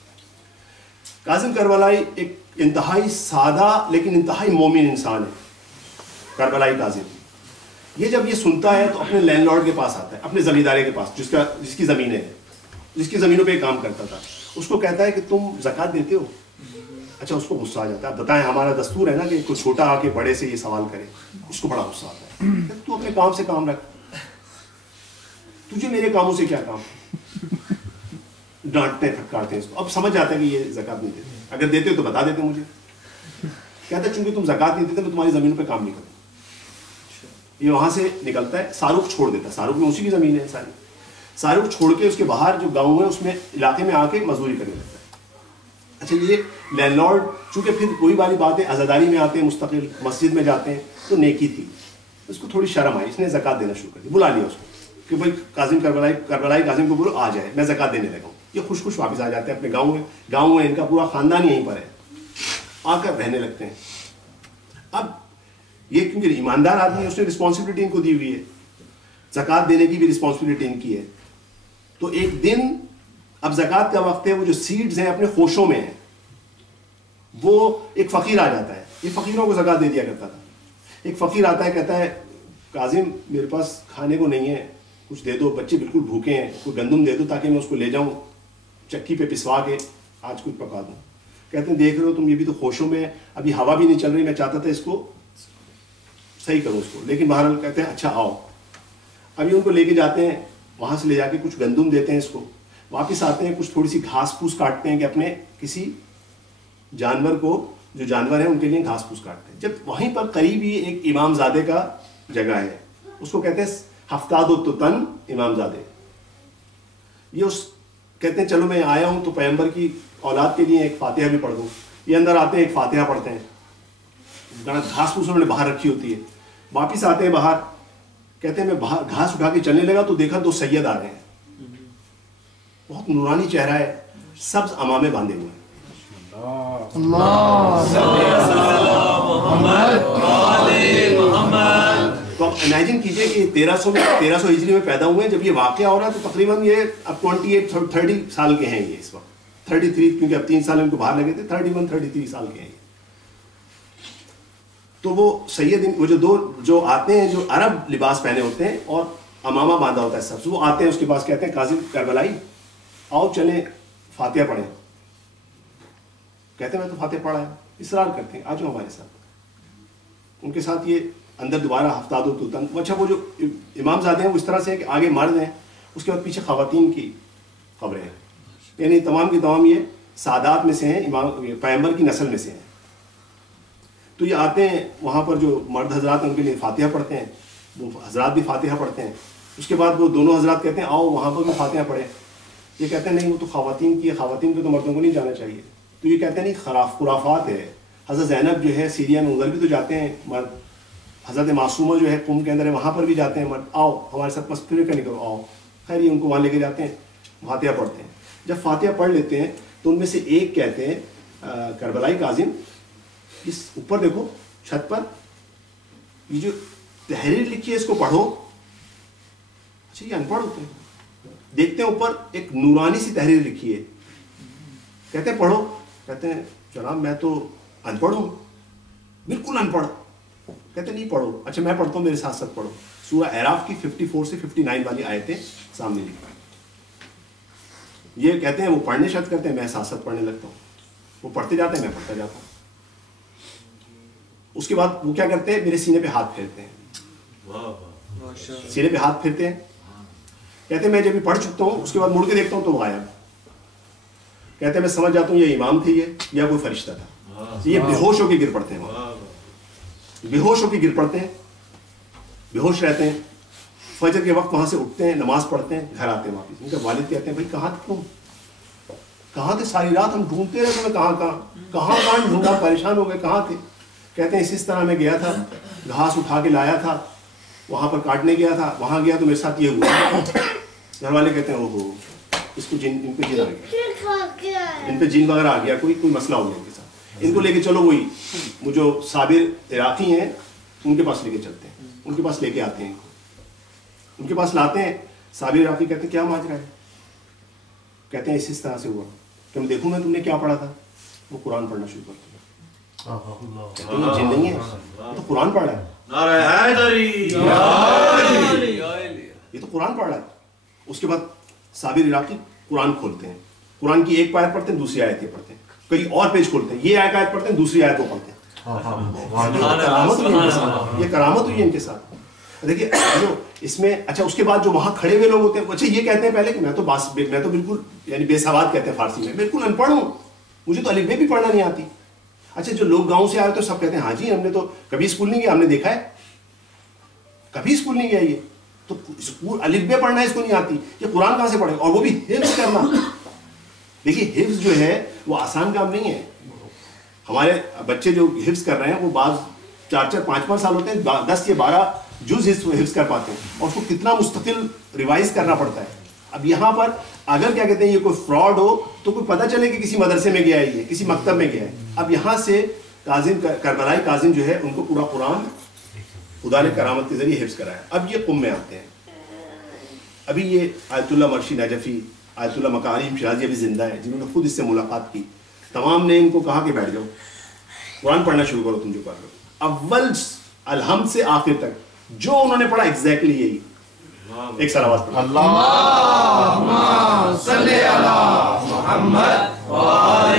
کاظم کربلائی ایک انتہائی سادہ لیکن انتہائی مومن انسان ہے. کربلائی کاظم یہ جب یہ سنتا ہے تو اپنے لینڈ لارڈ کے پاس آتا ہے, اپنے زمیندارے کے پاس, جس کی زمینیں ہیں, جس کی زمینوں پہ کام کرتا تھا. اس کو کہتا ہے کہ تم زکوٰۃ دیتے ہو. اچھا, اس کو غصہ آ جاتا ہے. بتائیں, ہمارا دستور ہے نا کہ کوئی چھوٹا آ کے بڑے سے یہ سوال کرے. اس کو بڑا غصہ آتا ہے. تو اپنے کام سے کام رکھ, تجھے میرے کاموں سے کیا کام. ڈانٹتے ہیں, پھٹکارتے ہیں اس کو. اب سمجھ جاتا ہے کہ یہ زکوٰۃ نہیں دیتے, اگر دیتے ہو تو بتا دیتے مجھے. کہتا ہے چونکہ تم زکوٰۃ نہیں دیتے میں تمہاری زمینوں پہ کام نہیں کرتا. یہ وہاں سے نکلتا ہے, ساروخ چھوڑ دیتا ہے. ساروخ میں اسی کی زمین ہے ساری. ساروخ چھوڑ کے اس کے باہر جو گاؤں ہے اس میں علاقے میں آ کے مزدوری کرنے لگتا ہے. اچھا, یہ لینڈ لارڈ چونکہ پھر کوئی والی بات ہے, عزاداری میں آتے ہیں, مستقل مسجد میں جاتے ہیں, تو نیکی تھی, اس کو تھوڑی شرم آئی, اس نے زکوٰۃ دینا شروع کر دی. بلا لیا اس کو کہ بھائی کاظم کربلائی کاظم کو بولو آ جائے, میں زکوٰۃ دینے لگا ہوں. یہ خوش خوش واپس آ جاتے ہیں اپنے گاؤں میں. ان کا پورا خاندان یہیں پر ہے, آ کر رہنے لگتے ہیں. اب یہ کیونکہ ایماندار آدمی ہے, اس نے رسپانسبلٹی ان کو دی ہوئی ہے, زکوٰۃ دینے کی بھی رسپانسبلٹی ان کی ہے. تو ایک دن اب زکوٰۃ کا وقت ہے, وہ جو سیڈز ہیں اپنے خوشوں میں ہیں, وہ ایک فقیر آ جاتا ہے. یہ فقیروں کو زکوٰۃ دے دیا کرتا تھا. ایک فقیر آتا ہے, کہتا ہے کاظم میرے پاس کھانے کو نہیں ہے, کچھ دے دو, بچے بالکل بھوکے ہیں, کوئی گندم دے دو تاکہ میں اس کو لے جاؤں چکی پہ پسوا کے آج کچھ پکا دوں. کہتے ہیں دیکھ رہے ہو تم, یہ بھی تو خوشوں میں, ابھی ہوا بھی نہیں چل رہی, میں چاہتا تھا اس کو صحیح کروں اس کو, لیکن بہرحال کہتے ہیں اچھا آؤ. ابھی ان کو لے کے جاتے ہیں, وہاں سے لے جا کے کچھ گندم دیتے ہیں اس کو, واپس آتے ہیں, کچھ تھوڑی سی گھاس پھوس کاٹتے ہیں کہ اپنے کسی جانور کو, جو جانور ہیں ان کے لیے گھاس پھوس کاٹتے ہیں. جب وہیں پر قریب ہی ایک امام زادے کا جگہ ہے, اس کو کہتے ہیں ہفتاد و تن امام زادے. یہ اس کہتے ہیں چلو میں آیا ہوں تو پیغمبر کی اولاد کے لیے ایک فاتحہ بھی پڑھ دوں. یہ اندر آتے ہیں, ایک فاتحہ پڑھتے ہیں, گھاس پھوس انہوں نے باہر رکھی ہوتی ہے. واپس آتے ہیں باہر, کہتے ہیں میں باہر گھاس اٹھا کے چلنے لگا تو دیکھا 2 سید آ رہے ہیں, بہت نورانی چہرہ ہے, سبز عمامے باندھے ہوئے ہیں. تو آپ امیجن کیجئے کہ 1300 ہجری میں پیدا ہوئے ہیں. جب یہ واقعہ ہو رہا ہے تو تقریباً یہ اب 28-30 سال کے ہیں یہ اس وقت. 33 کیونکہ اب 3 سال ان کو باہر لگے تھے, 31-33 سال کے ہیں. تو وہ سید, وہ جو آتے ہیں, جو عرب لباس پہنے ہوتے ہیں اور امامہ باندھا ہوتا ہے سب, وہ آتے ہیں اس کے پاس, کہتے ہیں کاظم کربلائی آؤ چلیں فاتحہ پڑھیں. کہتے ہیں میں تو فاتحہ پڑھا ہے. اصرار کرتے ہیں آ جاؤ ہمارے ساتھ. ان کے ساتھ یہ اندر دوبارہ ہفتاد و تن. اچھا, وہ جو امام زادے ہیں وہ اس طرح سے ہیں کہ آگے مرد ہیں, اس کے بعد پیچھے خواتین کی قبریں ہیں, یعنی تمام کی تمام یہ سادات میں سے ہیں, امام پیغمبر کی نسل میں سے ہیں. تو یہ آتے ہیں وہاں پر, جو مرد حضرات ہیں ان کے لیے فاتحہ پڑھتے ہیں, وہ حضرات بھی فاتحہ پڑھتے ہیں. اس کے بعد وہ دونوں حضرات کہتے ہیں آؤ وہاں پر بھی فاتحہ پڑھیں. یہ کہتے ہیں نہیں وہ تو خواتین کی ہے, خواتین کو تو مردوں کو نہیں جانا چاہیے. تو یہ کہتے ہیں نہیں خرافات ہے. حضرت زینب جو ہے سیریا میں, ادھر بھی تو جاتے ہیں مرد. حضرت معصومہ جو ہے قم کے اندر ہے, وہاں پر بھی جاتے ہیں مرد. آؤ ہمارے ساتھ مسئلے کا نکلو آؤ. خیر یہ ان کو وہاں لے کے جاتے ہیں, فاتحہ پڑھتے ہیں. جب فاتحہ پڑھ لیتے ہیں تو ان میں سے ایک کہتے ہیں کربلائی کاظم، اس اوپر دیکھو چھت پر یہ جو تحریر لکھی ہے اس کو پڑھو. اچھا یہ ان پڑھ ہوتے ہیں. دیکھتے ہیں اوپر ایک نورانی سی تحریر لکھی ہے، کہتے ہیں پڑھو. کہتے ہیں جناب میں تو ان پڑھ ہوں، بالکل ان پڑھ. کہتے ہیں نہیں پڑھو. اچھا میں پڑھتا ہوں، میرے ساتھ ساتھ پڑھو. سورہ اعراف کی 54 سے 59 والی آیتیں سامنے لکھی. یہ کہتے ہیں وہ پڑھنے شروع کرتے ہیں، میں ساتھ ساتھ پڑھنے لگتا ہوں. وہ پڑھتے جاتے ہیں، میں پڑھتا جاتا ہوں. اس کے بعد وہ کیا کرتے ہیں، میرے سینے پہ ہاتھ پھیرتے ہیں. سینے پہ ہاتھ پھیرتے ہیں. کہتے ہیں میں جب پڑھ چکتا ہوں اس کے بعد مڑ کے دیکھتا ہوں تو وہ غائب. کہتے ہیں میں سمجھ جاتا ہوں یہ امام تھے یہ یا کوئی فرشتہ تھا. یہ بے ہوش ہو کے گر پڑتے ہیں، بے ہوش ہو کے گر پڑتے ہیں، بے ہوش رہتے ہیں. فجر کے وقت وہاں سے اٹھتے ہیں، نماز پڑھتے ہیں، گھر آتے ہیں واپس. ان کے والد کہتے ہیں بھائی کہاں تھے تم، کہاں تھے ساری رات، ہم ڈھونڈتے رہے تمہیں، کہاں ڈھونڈا، پریشان ہو گئے، کہاں تھے. کہتے ہیں اس طرح میں گیا تھا، گھاس اٹھا کے لایا تھا، وہاں پر کاٹنے گیا تھا، وہاں گیا تو میرے ساتھ یہ ہوا. گھر والے کہتے ہیں اوہو اس کو ان پہ جن آ گیا، ان پہ جن وغیرہ آ گیا، کوئی مسئلہ ہو گیا ان کے ساتھ. ان کو لے کے چلو وہی وہ جو صابر عراقی ہیں ان کے پاس لے کے چلتے ہیں، ان کے پاس لے کے آتے ہیں. ان کے پاس لاتے ہیں. صابر عراقی کہتے ہیں کیا ماجرا ہے. کہتے ہیں اس طرح سے ہوا کہ میں دیکھوں میں تم نے کیا پڑھا تھا. وہ قرآن پڑھنا شروع کرتے ہیں. جن نہیں ہے یہ تو قرآن پڑھ رہا ہے، یہ تو قرآن پڑھ رہا ہے. اس کے بعد صابر عراقی قرآن کھولتے ہیں، قرآن کی ایک پایت پڑھتے ہیں، دوسری آیت یہ پڑھتے ہیں، کئی اور پیج کھولتے ہیں، یہ آیت پڑھتے ہیں، دوسری آیت کو پڑھتے ہیں. یہ کرامت ہوئی ہے ان کے ساتھ. دیکھیے جو اس میں اچھا اس کے بعد جو وہاں کھڑے ہوئے لوگ ہوتے ہیں، اچھا یہ کہتے ہیں پہلے کہ میں تو بالکل یعنی بے سواد کہتے ہیں فارسی میں، بالکل ان پڑھ ہوں، مجھے تو الف بے بھی پڑھنا نہیں آتی. اچھا جو لوگ گاؤں سے آئے تو سب کہتے ہیں ہاں جی ہم نے تو کبھی اسکول نہیں گیا، ہم نے دیکھا ہے، کبھی اسکول نہیں گیا. یہ تو اسکول الف بے پڑھنا ہے اس کو نہیں آتی، یہ قرآن کہاں سے پڑھے، اور وہ بھی حفظ کرنا. دیکھیے حفظ جو ہے وہ آسان کام نہیں ہے. ہمارے بچے جو حفظ کر رہے ہیں وہ بعض 4-4 5-5 سال ہوتے ہیں، 10 یا 12 جز حفظ کر پاتے ہیں، اور اس کو کتنا مستقل ریوائز کرنا پڑتا ہے. اب یہاں پر اگر کیا کہتے ہیں یہ کوئی فراڈ ہو تو کوئی پتہ چلے کہ کسی مدرسے میں گیا ہے، یہ کسی مکتب میں گیا ہے. اب یہاں سے کربلائی کاظم جو ہے ان کو پورا قرآن خدا نے کرامت کے ذریعے حفظ کرایا. اب یہ قم میں آتے ہیں. ابھی یہ آیت اللہ مرشی نجفی، آیت اللہ مکارم شیرازی ابھی زندہ ہے، جنہوں نے خود اس سے ملاقات کی. تمام نے ان کو کہا کہ بیٹھ جاؤ، قرآن پڑھنا شروع کرو، تم جو پڑھ رہے ہو. اول الحمد سے آخر تک جو انہوں نے پڑھا ایگزیکٹلی یہی. ایک صلوات پڑھو. اللہم صلی علی محمد و آل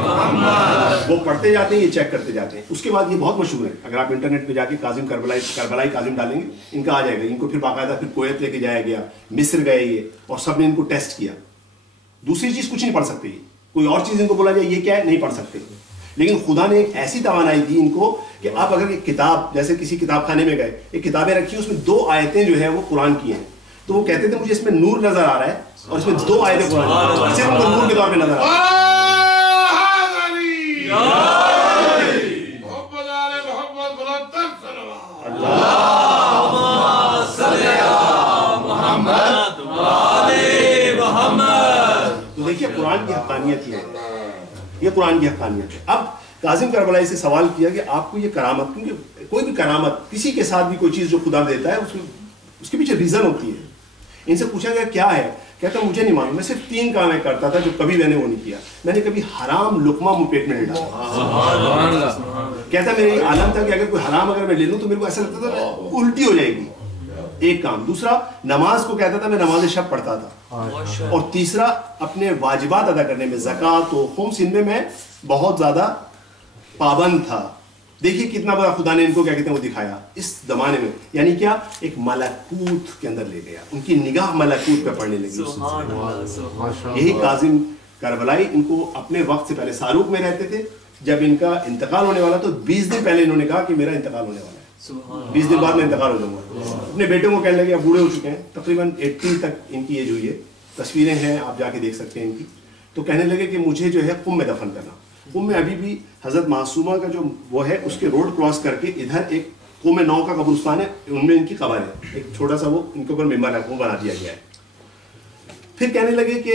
محمد. وہ پڑھتے جاتے ہیں، یہ چیک کرتے جاتے ہیں. اس کے بعد یہ بہت مشہور ہے، اگر آپ انٹرنیٹ پہ جا کے کاظم کربلائی کاظم ڈالیں گے ان کا آ جائے گا. ان کو پھر باقاعدہ پھر کویت لے کے جایا گیا، مصر گئے یہ، اور سب نے ان کو ٹیسٹ کیا. دوسری چیز کچھ نہیں پڑھ سکتے، کوئی اور چیز ان کو بولا جائے یہ کیا ہے نہیں پڑھ سکتے. لیکن خدا نے ایک ایسی توانائی دی ان کو کہ آپ اگر ایک کتاب جیسے کسی کتاب خانے میں گئے، ایک کتابیں رکھی اس میں 2 آیتیں جو ہیں وہ قرآن کی ہیں، تو وہ کہتے تھے مجھے اس میں نور نظر آ رہا ہے اور اس میں 2 آیتیں قرآن صرف نور کے طور پہ نظر آ رہا ہے. تو دیکھیے قرآن کی حقانیت یہ ہے، یہ قرآن کی حقانیت ہے. اب کاظم کربلائی سے سوال کیا کہ آپ کو یہ کرامت، کیونکہ کوئی بھی کرامت کسی کے ساتھ بھی کوئی چیز جو خدا دیتا ہے اس کے پیچھے ریزن ہوتی ہے. ان سے پوچھا گیا کیا ہے، کہتا مجھے نہیں معلوم، میں صرف 3 کام کرتا تھا جو کبھی میں نے وہ نہیں کیا. میں نے کبھی حرام لقمہ منہ پیٹ میں نہیں ڈالا. کہتا میرا یہ عالم تھا کہ اگر کوئی حرام اگر میں لے لوں تو میرے کو ایسا لگتا تھا الٹی ہو جائے گی. ایک کام. دوسرا نماز کو کہتا تھا میں نماز شب پڑھتا تھا. اور تیسرا اپنے واجبات ادا کرنے میں، زکوٰۃ و خمس، ان میں بہت زیادہ پابند تھا. دیکھیے کتنا بڑا خدا نے ان کو کیا کہتے ہیں وہ دکھایا اس زمانے میں. یعنی کیا ایک ملکوت کے اندر لے گیا، ان کی نگاہ ملکوت پہ پڑنے لگی. یہی کاظم کربلائی ان کو اپنے وقت سے پہلے ساروق میں رہتے تھے. جب ان کا انتقال ہونے والا تو 20 دن پہلے انہوں نے کہا کہ میرا انتقال ہونے والا ہے، 20 دن بعد میں انتقال ہو جاؤں گا. اپنے بیٹوں کو کہنے لگے اب بوڑھے ہو چکے ہیں، تقریباً 80 تک ان کی ایج ہوئی ہے. تصویریں ہیں آپ جا کے دیکھ سکتے ہیں ان کی. تو کہنے لگے کہ مجھے جو ہے قم میں دفن کرنا. قم میں ابھی بھی حضرت معصومہ کا جو وہ ہے اس کے روڈ کراس کر کے ادھر ایک قم 9 کا قبرستان ہے، ان میں ان کی قبر ہے. ایک چھوٹا سا وہ ان کے اوپر ممبر ہے وہ بنا دیا گیا ہے. پھر کہنے لگے کہ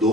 2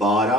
12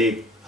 1,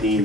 3,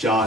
4,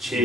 6,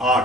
8।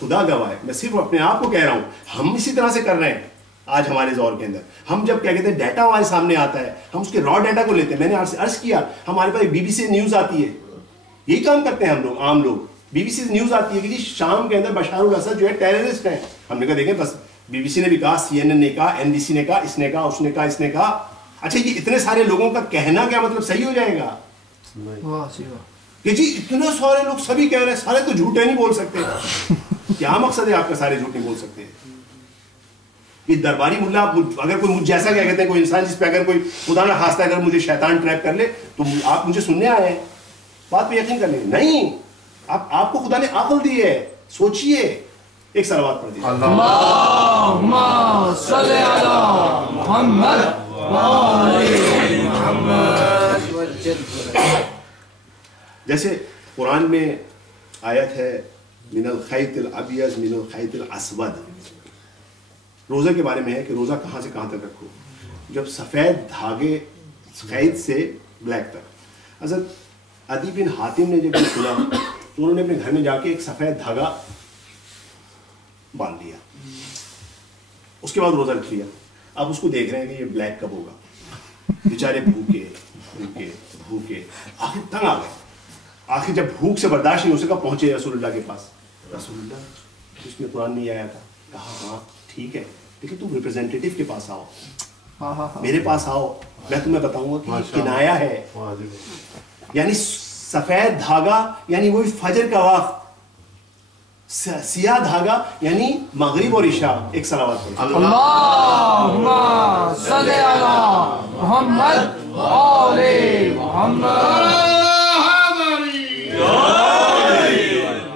خدا گواہ ہے، میں صرف اپنے آپ کو کہہ رہا ہوں، ہم اسی طرح سے کر رہے ہیں آج ہمارے دور کے اندر. ہم جب کیا کہتے ہیں ڈیٹا ہمارے سامنے آتا ہے، ہم اس کے را ڈیٹا کو لیتے ہیں. میں نے عرض کیا ہمارے پاس بی بی سی نیوز آتی ہے، یہی کام کرتے ہیں ہم لوگ، عام لوگ. بی بی سی نیوز آتی ہے کہ جی شام کے اندر بشار الاسد جو ہے ٹیررسٹ ہیں. ہم نے کہا دیکھیں بس بی بی سی نے بھی کہا، سی این این نے کہا، این بی سی نے کہا، اس نے کہا، اس نے کہا، اس نے کہا. اچھا یہ اتنے سارے لوگوں کا کہنا کیا مطلب صحیح ہو جائے گا کہ جی اتنے سارے لوگ سبھی کہہ رہے ہیں، سارے تو جھوٹے نہیں بول سکتے؟ کیا مقصد ہے آپ کا سارے جھوٹ نہیں بول سکتے؟ یہ درباری ملا اگر کوئی مجھ جیسا کیا کہتے ہیں کوئی انسان جس پہ اگر کوئی خدا نہ خواستہ اگر مجھے شیطان ٹریپ کر لے تو آپ مجھے سننے آئے ہیں، بات پہ یقین کر لیں. نہیں، آپ کو خدا نے عقل دی ہے، سوچئے. ایک صلوات پڑھ دیجیے. اللہم صلی علی محمد وآل محمد. جیسے قرآن میں آیت ہے من الخیط الابیض من الخیط الاسود، روزہ کے بارے میں ہے کہ روزہ کہاں سے کہاں تک رکھو. جب سفید دھاگے خیط سے بلیک تک. حضرت عدی بن حاتم نے جب سنا تو انہوں نے اپنے گھر میں جا کے ایک سفید دھاگا باندھ لیا، اس کے بعد روزہ رکھ لیا. اب اس کو دیکھ رہے ہیں کہ یہ بلیک کب ہوگا. بیچارے بھوکے بھوکے بھوکے آخر تنگ آ گئے. آخر جب بھوک سے برداشت نہیں ہو سکا پہنچے رسول اللہ کے پاس. رسول اللہ اس میں قرآن نہیں آیا تھا. کہا ہاں ٹھیک ہے لیکن تم ریپرزینٹیٹیو کے پاس آؤ، میرے پاس آؤ، میں تمہیں بتاؤں گا کہ یہ کنایا ہے. یعنی سفید دھاگا یعنی وہی فجر کا وقت، سیاہ دھاگا یعنی مغرب اور عشاء. ایک صلوات پڑھیں. اللہم صلی علی محمد وآل محمد.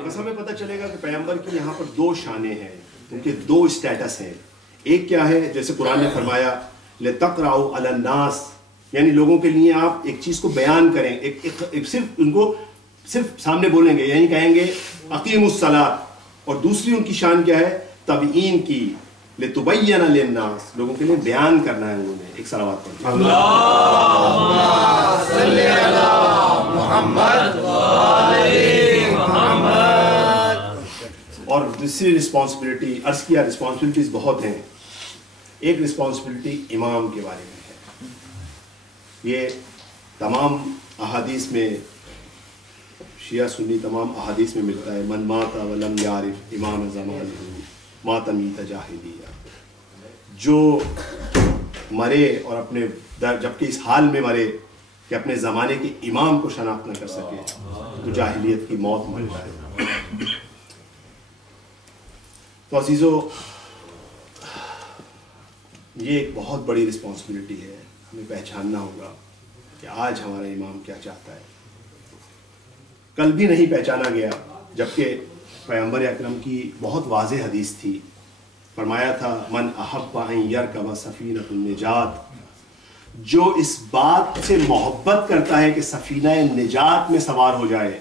بس ہمیں پتہ چلے گا کہ پیغمبر کی یہاں پر دو شانیں ہیں، ان کے دو اسٹیٹس ہیں. ایک کیا ہے جیسے قرآن نے فرمایا لِتَقْرَأُوا عَلَى النَّاسِ، یعنی لوگوں کے لیے آپ ایک چیز کو بیان کریں، ایک صرف ان کو صرف سامنے بولیں گے، یعنی کہیں گے اقیم الصلاۃ. اور دوسری ان کی شان کیا ہے تبیین کی، لِتُبَيَّنَ لِلنَّاسِ، لوگوں کے لیے بیان کرنا ہے انہوں نے. ایک صلوات پڑھیں. اللہم صلی علی محمد وآل محمد. اور دوسری رسپانسبلٹی عرض کیا، رسپانسبلٹیز بہت ہیں. ایک رسپانسبلٹی امام کے بارے میں ہے. یہ تمام احادیث میں، شیعہ سنی تمام احادیث میں ملتا ہے. من مات ولم یعرف امام زمانہ مات میت جاہلیہ. جو مرے اور اپنے جبکہ اس حال میں مرے کہ اپنے زمانے کے امام کو شناخت نہ کر سکے تو جاہلیت کی موت مرتا ہے. تو عزیزو یہ ایک بہت بڑی رسپانسبلٹی ہے. ہمیں پہچاننا ہوگا کہ آج ہمارا امام کیا چاہتا ہے. کل بھی نہیں پہچانا گیا جبکہ پیغمبر اکرم کی بہت واضح حدیث تھی. فرمایا تھا من احب ان یرکب سفینۃ النجات، جو اس بات سے محبت کرتا ہے کہ سفینہ نجات میں سوار ہو جائے،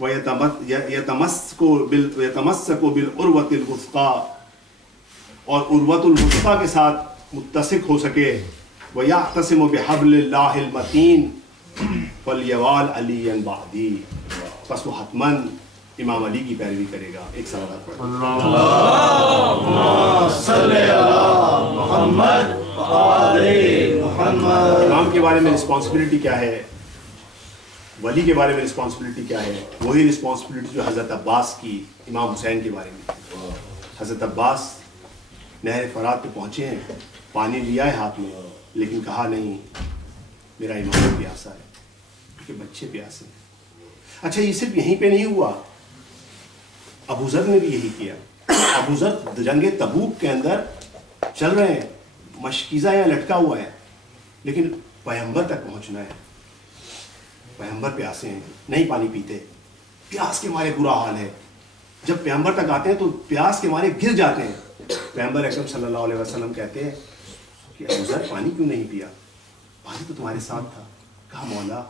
وَيَتَمَسَّكُ بِالْعُرْوَةِ الْوُثْقَىٰ، اور عروۃ الوثقیٰ کے ساتھ متسق ہو سکے، وَيَعْتَصِمُ بِحَبْلِ اللَّهِ الْمَتِينِ فَلْيَوَالْ عَلِيًّا بَعْدِي، پس وہ حتماً امام علی کی پیروی کرے گا. ایک صلوات پڑھیں. اللہم صلی علی محمد وآل محمد. امام کے بارے میں رسپانسبلٹی کیا ہے، ولی کے بارے میں رسپانسبلٹی کیا ہے؟ وہی رسپانسبلٹی جو حضرت عباس کی امام حسین کے بارے میں. حضرت عباس نہر فرات پہ پہنچے ہیں، پانی لیا ہے ہاتھ میں، لیکن کہا نہیں میرا امام پیاسا ہے، کہ بچے پیاسے ہیں. اچھا یہ صرف یہیں پہ نہیں ہوا، ابو ذر نے بھی یہی کیا. ابو ذر جنگ تبوک کے اندر چل رہے ہیں، مشکیزہ یہاں لٹکا ہوا ہے، لیکن پیغمبر تک پہنچنا ہے. پیغمبر پیاسے ہیں، نہیں پانی پیتے، پیاس کے مارے برا حال ہے. جب پیغمبر تک آتے ہیں تو پیاس کے مارے گر جاتے ہیں. پیغمبر اکرم صلی اللہ علیہ وسلم کہتے ہیں کہ ابو ذر پانی کیوں نہیں پیا؟ پانی تو تمہارے ساتھ تھا. کہا مولا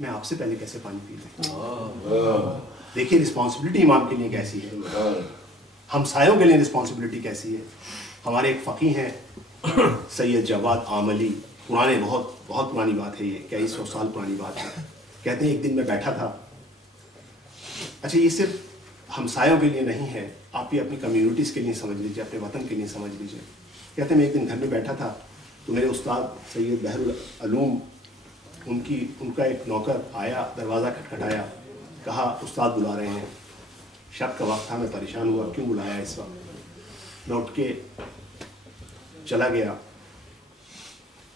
میں آپ سے پہلے کیسے پانی پی لوں؟ دیکھیے رسپانسبلٹی امام کے لیے کیسی ہے، ہمسایوں کے لیے رسپانسبلٹی کیسی ہے. ہمارے ایک فقیہ ہیں سید جواد عاملی، پرانے بہت پرانی بات ہے، یہ 2100 سال پرانی بات ہے. کہتے ہیں ایک دن میں بیٹھا تھا. اچھا یہ صرف ہمسایوں کے لیے نہیں ہے، آپ یہ اپنی کمیونٹیز کے لیے سمجھ لیجیے، اپنے وطن کے لیے سمجھ لیجیے۔ کہتے ہیں میں ایک دن گھر میں بیٹھا تھا تو میرے استاد سید بحر العلوم ان کا ایک نوکر آیا، دروازہ کھٹکھٹایا، کہا استاد بلا رہے ہیں۔ شب کا وقت تھا، میں پریشان ہوا کیوں بلایا اس وقت۔ میں اٹھ کے چلا گیا۔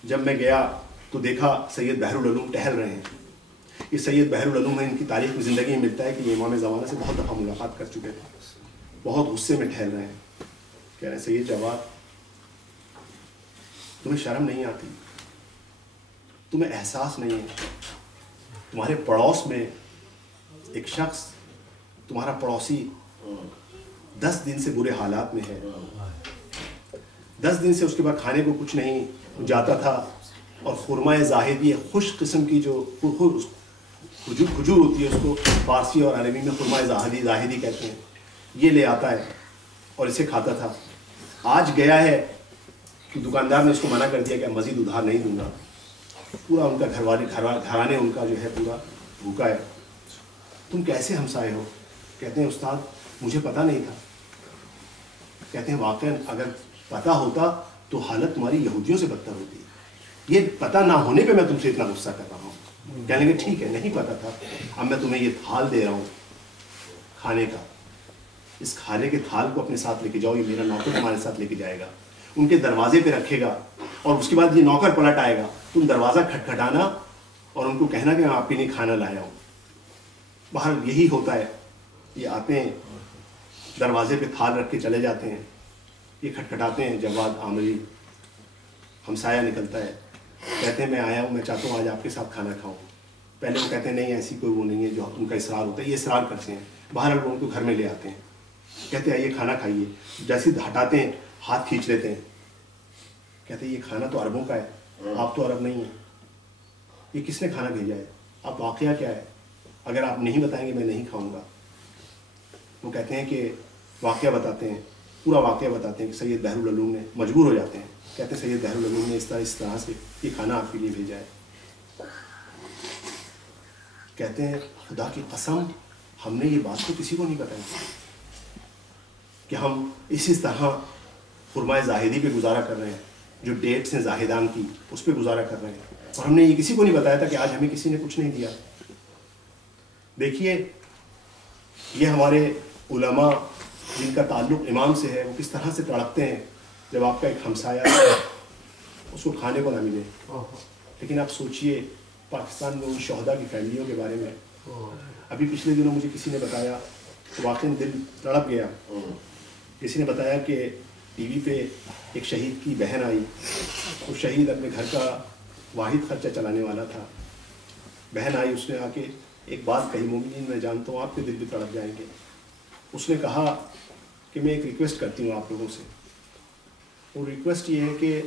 جب میں گیا تو دیکھا سید بحر العلوم ٹہل رہے ہیں۔ یہ سید بحر العلوم ہے، ان کی تاریخ میں زندگی میں ملتا ہے کہ یہ امام زمانہ سے بہت دفعہ ملاقات کر چکے تھے، بہت غصے میں ٹہل رہے ہیں۔ کہہ رہے ہیں سید جواد تمہیں شرم نہیں آتی، تمہیں احساس نہیں ہے، تمہارے پڑوس میں ایک شخص تمہارا پڑوسی 10 دن سے برے حالات میں ہے، 10 دن سے اس کے بعد کھانے کو کچھ نہیں جاتا تھا، اور خرمہ زاہدی خوش قسم کی جو کھجور ہوتی ہے، اس کو فارسی اور عربی میں خرمہ زاہدی کہتے ہیں، یہ لے آتا ہے اور اسے کھاتا تھا۔ آج گیا ہے کہ دکاندار نے اس کو منع کر دیا کہ مزید ادھار نہیں دوں گا۔ پورا ان کا گھرانے ان کا جو ہے پورا بھوکا ہے۔ تم کیسے ہمسائے ہو؟ کہتے ہیں استاد مجھے پتہ نہیں تھا۔ کہتے ہیں واقعاً اگر پتہ ہوتا تو حالت تمہاری یہودیوں سے بدتر ہوتی۔ یہ پتہ نہ ہونے پہ میں تم سے اتنا غصہ کر رہا ہوں۔ کہنے لگے ٹھیک ہے، نہیں پتہ تھا، اب میں تمہیں یہ تھال دے رہا ہوں کھانے کا، اس کھانے کے تھال کو اپنے ساتھ لے کے جاؤ، یہ میرا نوکر تمہارے ساتھ لے کے جائے گا، ان کے دروازے پہ رکھے گا، اور اس کے بعد یہ نوکر پلٹ آئے گا، تم دروازہ کھٹکھٹانا اور ان کو کہنا کہ میں آپ کے لیے کھانا لایا ہوں۔ باہر یہی ہوتا ہے، یہ آتے ہیں دروازے پہ تھال رکھ کے چلے جاتے ہیں، یہ کھٹکھٹاتے ہیں، جواد عامری ہمسایہ نکلتا ہے، کہتے ہیں میں آیا ہوں، میں چاہتا ہوں آج آپ کے ساتھ کھانا کھاؤں۔ پہلے وہ کہتے ہیں نہیں ایسی کوئی وہ نہیں ہے، جو ان کا اصرار ہوتا ہے، یہ اصرار کرتے ہیں، باہر وہ ان کو گھر میں لے آتے ہیں، کہتے ہیں آئیے کھانا کھائیے، جیسے ہٹاتے ہیں ہاتھ کھینچ لیتے ہیں، کہتے ہیں یہ کھانا تو عربوں کا ہے، آپ تو عرب نہیں ہیں، یہ کس نے کھانا بھیجا ہے، آپ واقعہ کیا ہے، اگر آپ نہیں بتائیں گے میں نہیں کھاؤں گا۔ وہ کہتے ہیں کہ واقعہ بتاتے ہیں، پورا واقعہ بتاتے ہیں کہ سید بحر العلوم نے، مجبور ہو جاتے ہیں، کہتے ہیں سید بحر العلوم نے اس طرح سے یہ کھانا آپ کے لیے بھیجا ہے۔ کہتے ہیں خدا کی قسم ہم نے یہ بات تو کسی کو نہیں بتائی کہ ہم اسی طرح خرمہ زاہدی پہ گزارا کر رہے ہیں، جو ڈیٹس ہیں زاہدان کی اس پہ گزارا کر رہے ہیں، اور ہم نے یہ کسی کو نہیں بتایا تھا کہ آج ہمیں کسی نے کچھ نہیں دیا۔ دیکھیے یہ ہمارے علماء جن کا تعلق امام سے ہے وہ کس طرح سے تڑپتے ہیں جب آپ کا ایک ہمسایہ اس کو کھانے کو نہ ملے۔ لیکن آپ سوچئے پاکستان میں ان شہداء کی فیملیوں کے بارے میں، ابھی پچھلے دنوں مجھے کسی نے بتایا تو واقعی دل تڑپ گیا، کسی نے بتایا کہ ٹی وی پہ ایک شہید کی بہن آئی، وہ شہید اپنے گھر کا واحد خرچہ چلانے والا تھا، بہن آئی، اس نے آ کے ایک بات کہی، مومنین میں جانتا ہوں آپ کے دل بھی تڑپ جائیں گے، اس نے کہا کہ میں ایک ریکویسٹ کرتی ہوں آپ لوگوں سے، وہ ریکویسٹ یہ ہے کہ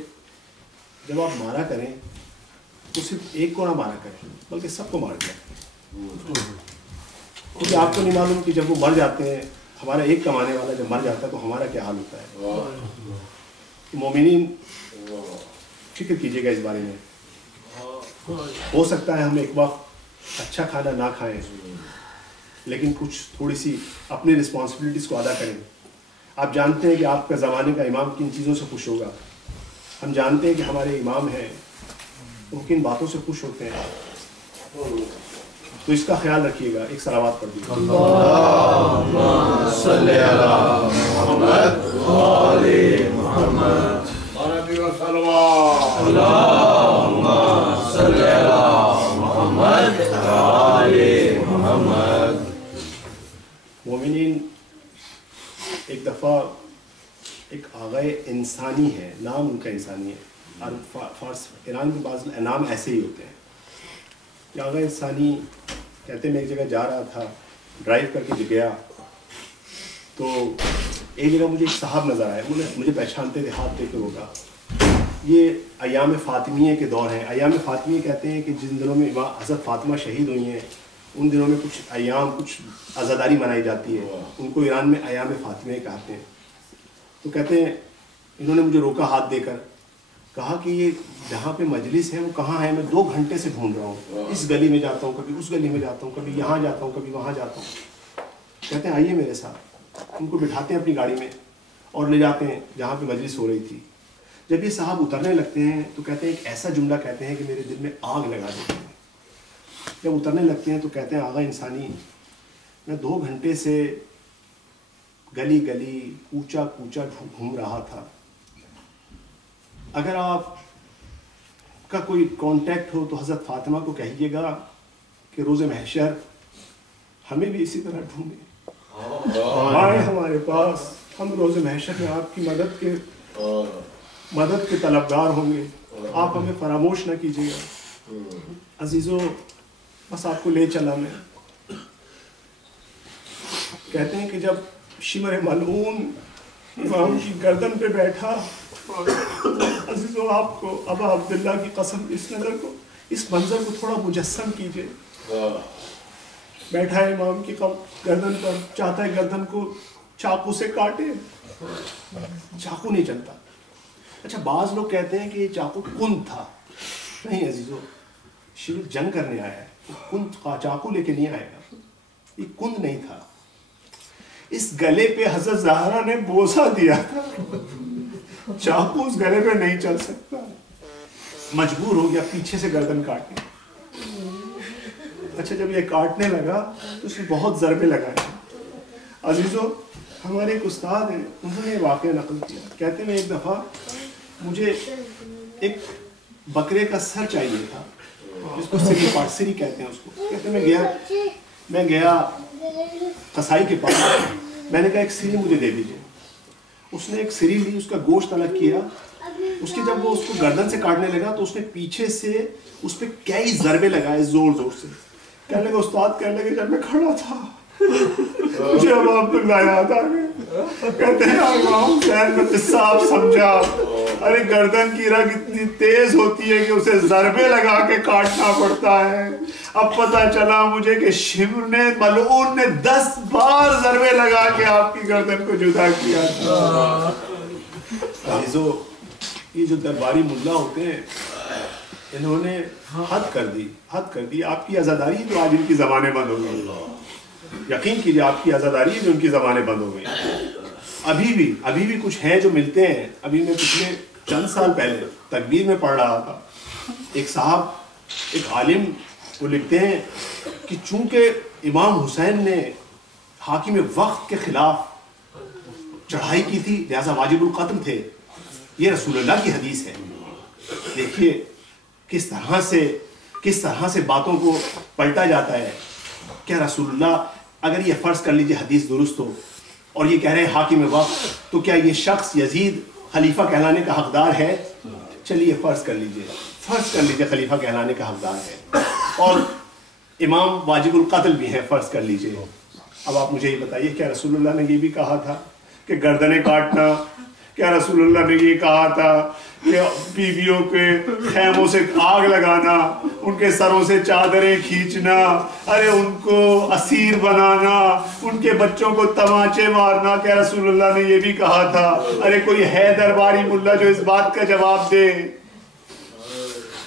جب آپ مارا کریں تو صرف ایک کو نہ مارا کریں بلکہ سب کو مار دیں، کیونکہ آپ کو نہیں معلوم کہ جب وہ مر جاتے ہیں، ہمارا ایک کمانے والا جب مر جاتا ہے تو ہمارا کیا حال ہوتا ہے۔ مومنین فکر کیجیے گا اس بارے میں، ہو سکتا ہے ہم ایک وقت اچھا کھانا نہ کھائیں لیکن کچھ تھوڑی سی اپنی رسپانسبلٹیز کو ادا کریں۔ آپ جانتے ہیں کہ آپ کا زمانے کا امام کن چیزوں سے خوش ہوگا، ہم جانتے ہیں کہ ہمارے امام ہیں وہ کن باتوں سے خوش ہوتے ہیں، تو اس کا خیال رکھیے گا۔ ایک صلوات پڑھ دیجیے۔ اللہم صلی علی محمد و آل محمد۔ اللہم صلی علی محمد و آل محمد۔ مومنین ایک دفعہ ایک آغائے انسانی ہے، نام ان کا انسانی ہے، اور فارس ایران کے بعض نام ایسے ہی ہوتے ہیں۔ یہ آغائے انسانی کہتے ہیں میں ایک جگہ جا رہا تھا، ڈرائیو کر کے گیا تو ایک جگہ مجھے ایک صاحب نظر آئے، مجھے پہچانتے تھے، ہاتھ دے کے روکا۔ یہ ایام فاطمیہ کے دور ہیں۔ ایام فاطمیہ کہتے ہیں کہ جن دنوں میں حضرت فاطمہ شہید ہوئی ہیں ان دنوں میں کچھ ایام، کچھ عزاداری منائی جاتی ہے، ان کو ایران میں ایام فاطمیہ کہتے ہیں۔ تو کہتے ہیں انہوں نے مجھے روکا ہاتھ دے کر، کہا کہ یہ جہاں پہ مجلس ہے وہ کہاں ہے، میں 2 گھنٹے سے ڈھونڈ رہا ہوں، اس گلی میں جاتا ہوں، کبھی اس گلی میں جاتا ہوں، کبھی یہاں جاتا ہوں، کبھی وہاں جاتا ہوں۔ کہتے ہیں آئیے میرے ساتھ. ان کو بٹھاتے ہیں اپنی گاڑی میں اور لے جاتے ہیں جہاں پہ مجلس ہو رہی تھی. جب یہ صاحب اترنے لگتے ہیں تو کہتے ہیں ایک ایسا جملہ کہتے ہیں کہ میرے دل میں آگ لگا دیتے ہیں. جب اترنے لگتے ہیں تو کہتے ہیں آغا انسانی میں 2 گھنٹے سے گلی گلی کوچا کوچا گھوم رہا تھا. اگر آپ کا کوئی کانٹیکٹ ہو تو حضرت فاطمہ کو کہیے گا کہ روز محشر ہمیں بھی اسی طرح ڈھونڈے آئے ہمارے پاس. ہم روز محشر میں آپ کی مدد کے طلبگار ہوں گے. آپ ہمیں فراموش نہ کیجیے گا. عزیزو بس آپ کو لے چلا میں. کہتے ہیں کہ جب شمر ملعون امام کی گردن پہ بیٹھا, عزیزو آپ کو ابا عبداللہ کی قسم اس منظر کو تھوڑا مجسم کیجئے. بیٹھا ہے امام کی گردن پر, چاہتا ہے گردن کو چاقو سے کاٹے, چاقو نہیں چلتا. اچھا بعض لوگ کہتے ہیں کہ یہ چاقو کند تھا. نہیں عزیزو, شیر جنگ کرنے آیا ہے, کند چاقو لے کے نہیں آئے گا. یہ کند نہیں تھا. اس گلے پہ حضرت زہرا نے بوسہ دیا تھا. چاقو اس گلے پہ نہیں چل سکتا, مجبور ہو گیا پیچھے سے گردن کاٹنے. اچھا جب یہ کاٹنے لگا تو اس نے بہت ضربے لگائے. عزیزو ہمارے ایک استاد ہیں, انہوں نے یہ واقعہ نقل کیا. کہتے ہیں ایک دفعہ مجھے ایک بکرے کا سر چاہیے تھا, جس کو سری کہتے ہیں اس کو. کہتے ہیں میں گیا قصائی کے پاس, میں نے کہا ایک سری مجھے دے دیجیے. اس نے ایک سری لی, اس کا گوشت الگ کیا. اس کی جب وہ اس کو گردن سے کاٹنے لگا تو اس نے پیچھے سے اس پہ کئی ضربے لگائے زور زور سے. کہنے لگا استاد, کہنے لگے جب میں کھڑا تھا مجھے ابا عبداللہ یاد آ گئے. کہتے ہیں امام حسین میں قصہ آپ سمجھا. ارے گردن کی رگ اتنی تیز ہوتی ہے کہ اسے ضربے لگا کے کاٹنا پڑتا ہے. اب پتہ چلا مجھے کہ شمر نے ملعون نے 10 بار ضربے لگا کے آپ کی گردن کو جدا کیا تھا. عزیزو یہ جو درباری ملا ہوتے ہیں انہوں نے حد کر دی. آپ کی عزاداری جو آج ان کی زبانیں بند ہو گئی, یقین کیجیے آپ کی عزاداری ہے جو ان کی زبانیں بند ہو گئی. ابھی بھی کچھ ہیں جو ملتے ہیں. ابھی میں پچھلے چند سال پہلے تکبیر میں پڑھ رہا تھا, ایک صاحب ایک عالم وہ لکھتے ہیں کہ چونکہ امام حسین نے حاکم وقت کے خلاف چڑھائی کی تھی لہذا واجب القتل تھے. یہ رسول اللہ کی حدیث ہے. دیکھیے کس طرح سے باتوں کو پلٹا جاتا ہے. کیا رسول اللہ, اگر یہ فرض کر لیجئے حدیث درست ہو اور یہ کہہ رہے ہیں حاکم وقت, تو کیا یہ شخص یزید خلیفہ کہلانے کا حقدار ہے؟ چلیے فرض کر لیجئے خلیفہ کہلانے کا حقدار ہے, اور امام واجب القتل بھی ہیں, فرض کر لیجئے. اب آپ مجھے یہ بتائیے کیا رسول اللہ نے یہ بھی کہا تھا کہ گردنیں کاٹنا؟ کیا رسول اللہ نے یہ کہا تھا کہ بیویوں کے خیموں سے آگ لگانا, ان کے سروں سے چادریں کھینچنا, ارے ان کو اسیر بنانا, ان کے بچوں کو تماچے مارنا؟ کیا رسول اللہ نے یہ بھی کہا تھا؟ ارے کوئی ہے درباری ملا جو اس بات کا جواب دے؟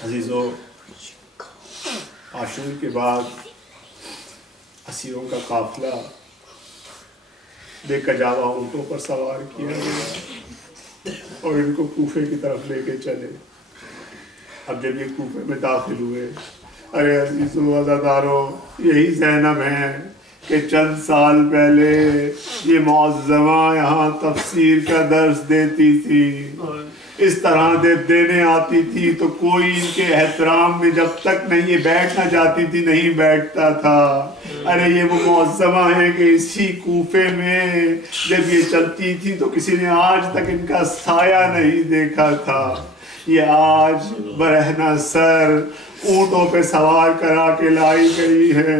عزیزو عاشور کے بعد اسیروں کا قافلہ بے کجاوا اونٹوں پر سوار کیا گیا اور ان کو کوفے کی طرف لے کے چلے. اب جب یہ کوفے میں داخل ہوئے, ارے عزیزو عزادارو, یہی زینب ہیں کہ چند سال پہلے یہ معظمہ یہاں تفسیر کا درس دیتی تھی. اس طرح دینے آتی تھی تو کوئی ان کے احترام میں جب تک نہیں یہ بیٹھنا چاہتی تھی نہیں بیٹھتا تھا. ارے یہ وہ معظمہ ہیں کہ اسی کوفے میں جب یہ چلتی تھی تو کسی نے آج تک ان کا سایہ نہیں دیکھا تھا. یہ آج برہنہ سر اونٹوں پہ سوار کرا کے لائی گئی ہے.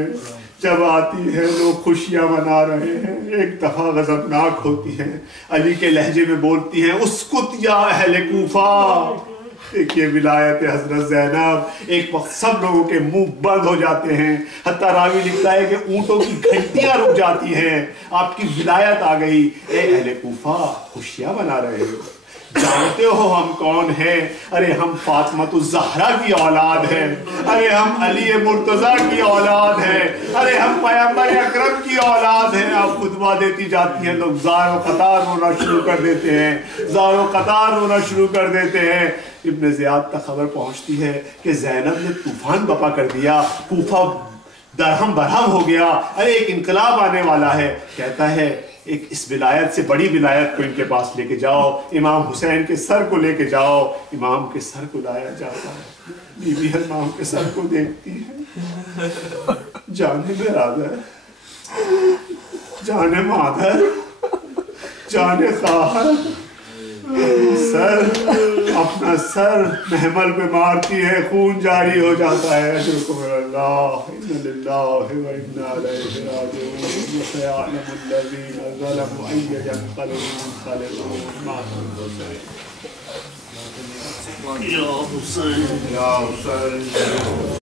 جب آتی ہے لوگ خوشیاں منا رہے ہیں, ایک دفعہ غضبناک ہوتی ہیں, علی کے لہجے میں بولتی ہیں اسکت یا اہل کوفہ. دیکھیے ولایت حضرت زینب, ایک وقت سب لوگوں کے منہ بند ہو جاتے ہیں, حتیٰ راوی لکھتا ہے کہ اونٹوں کی گھنٹیاں رک جاتی ہیں. آپ کی ولایت آ گئی, اے اہل کوفہ خوشیاں منا رہے ہو. جانتے ہو ہم کون ہیں؟ ارے ہم فاطمہ الزہرا کی اولاد ہیں، ارے ہم علی مرتضیٰ کی اولاد ہیں، ارے ہم پیغمبر اکرم کی اولاد ہیں۔ آپ خطبہ دیتی جاتی ہیں، لوگ زار و قطار رونا شروع کر دیتے ہیں، زار و قطار رونا شروع کر دیتے ہیں۔ ابن زیاد تک خبر پہنچتی ہے کہ زینب نے طوفان بپا کر دیا، کوفہ درہم برہم ہو گیا، ارے ایک انقلاب آنے والا ہے۔ کہتا ہے ایک اس ولایت سے بڑی ولایت کو ان کے پاس لے کے جاؤ، امام حسین کے سر کو لے کے جاؤ۔ امام کے سر کو لایا جاتا ہے، بی بی امام کے سر کو دیکھتی ہے، جانے برادر، جانے مادر، جانے خواہر، سر اپنا سر محمل پہ مارتی ہے، خون جاری ہو جاتا ہے۔ اجرکم اللہ، انا للہ و انا الیہ راجعون، سیعلم الذین ظلموا ای ینقلب منقلبون ما یا حسین یا حسین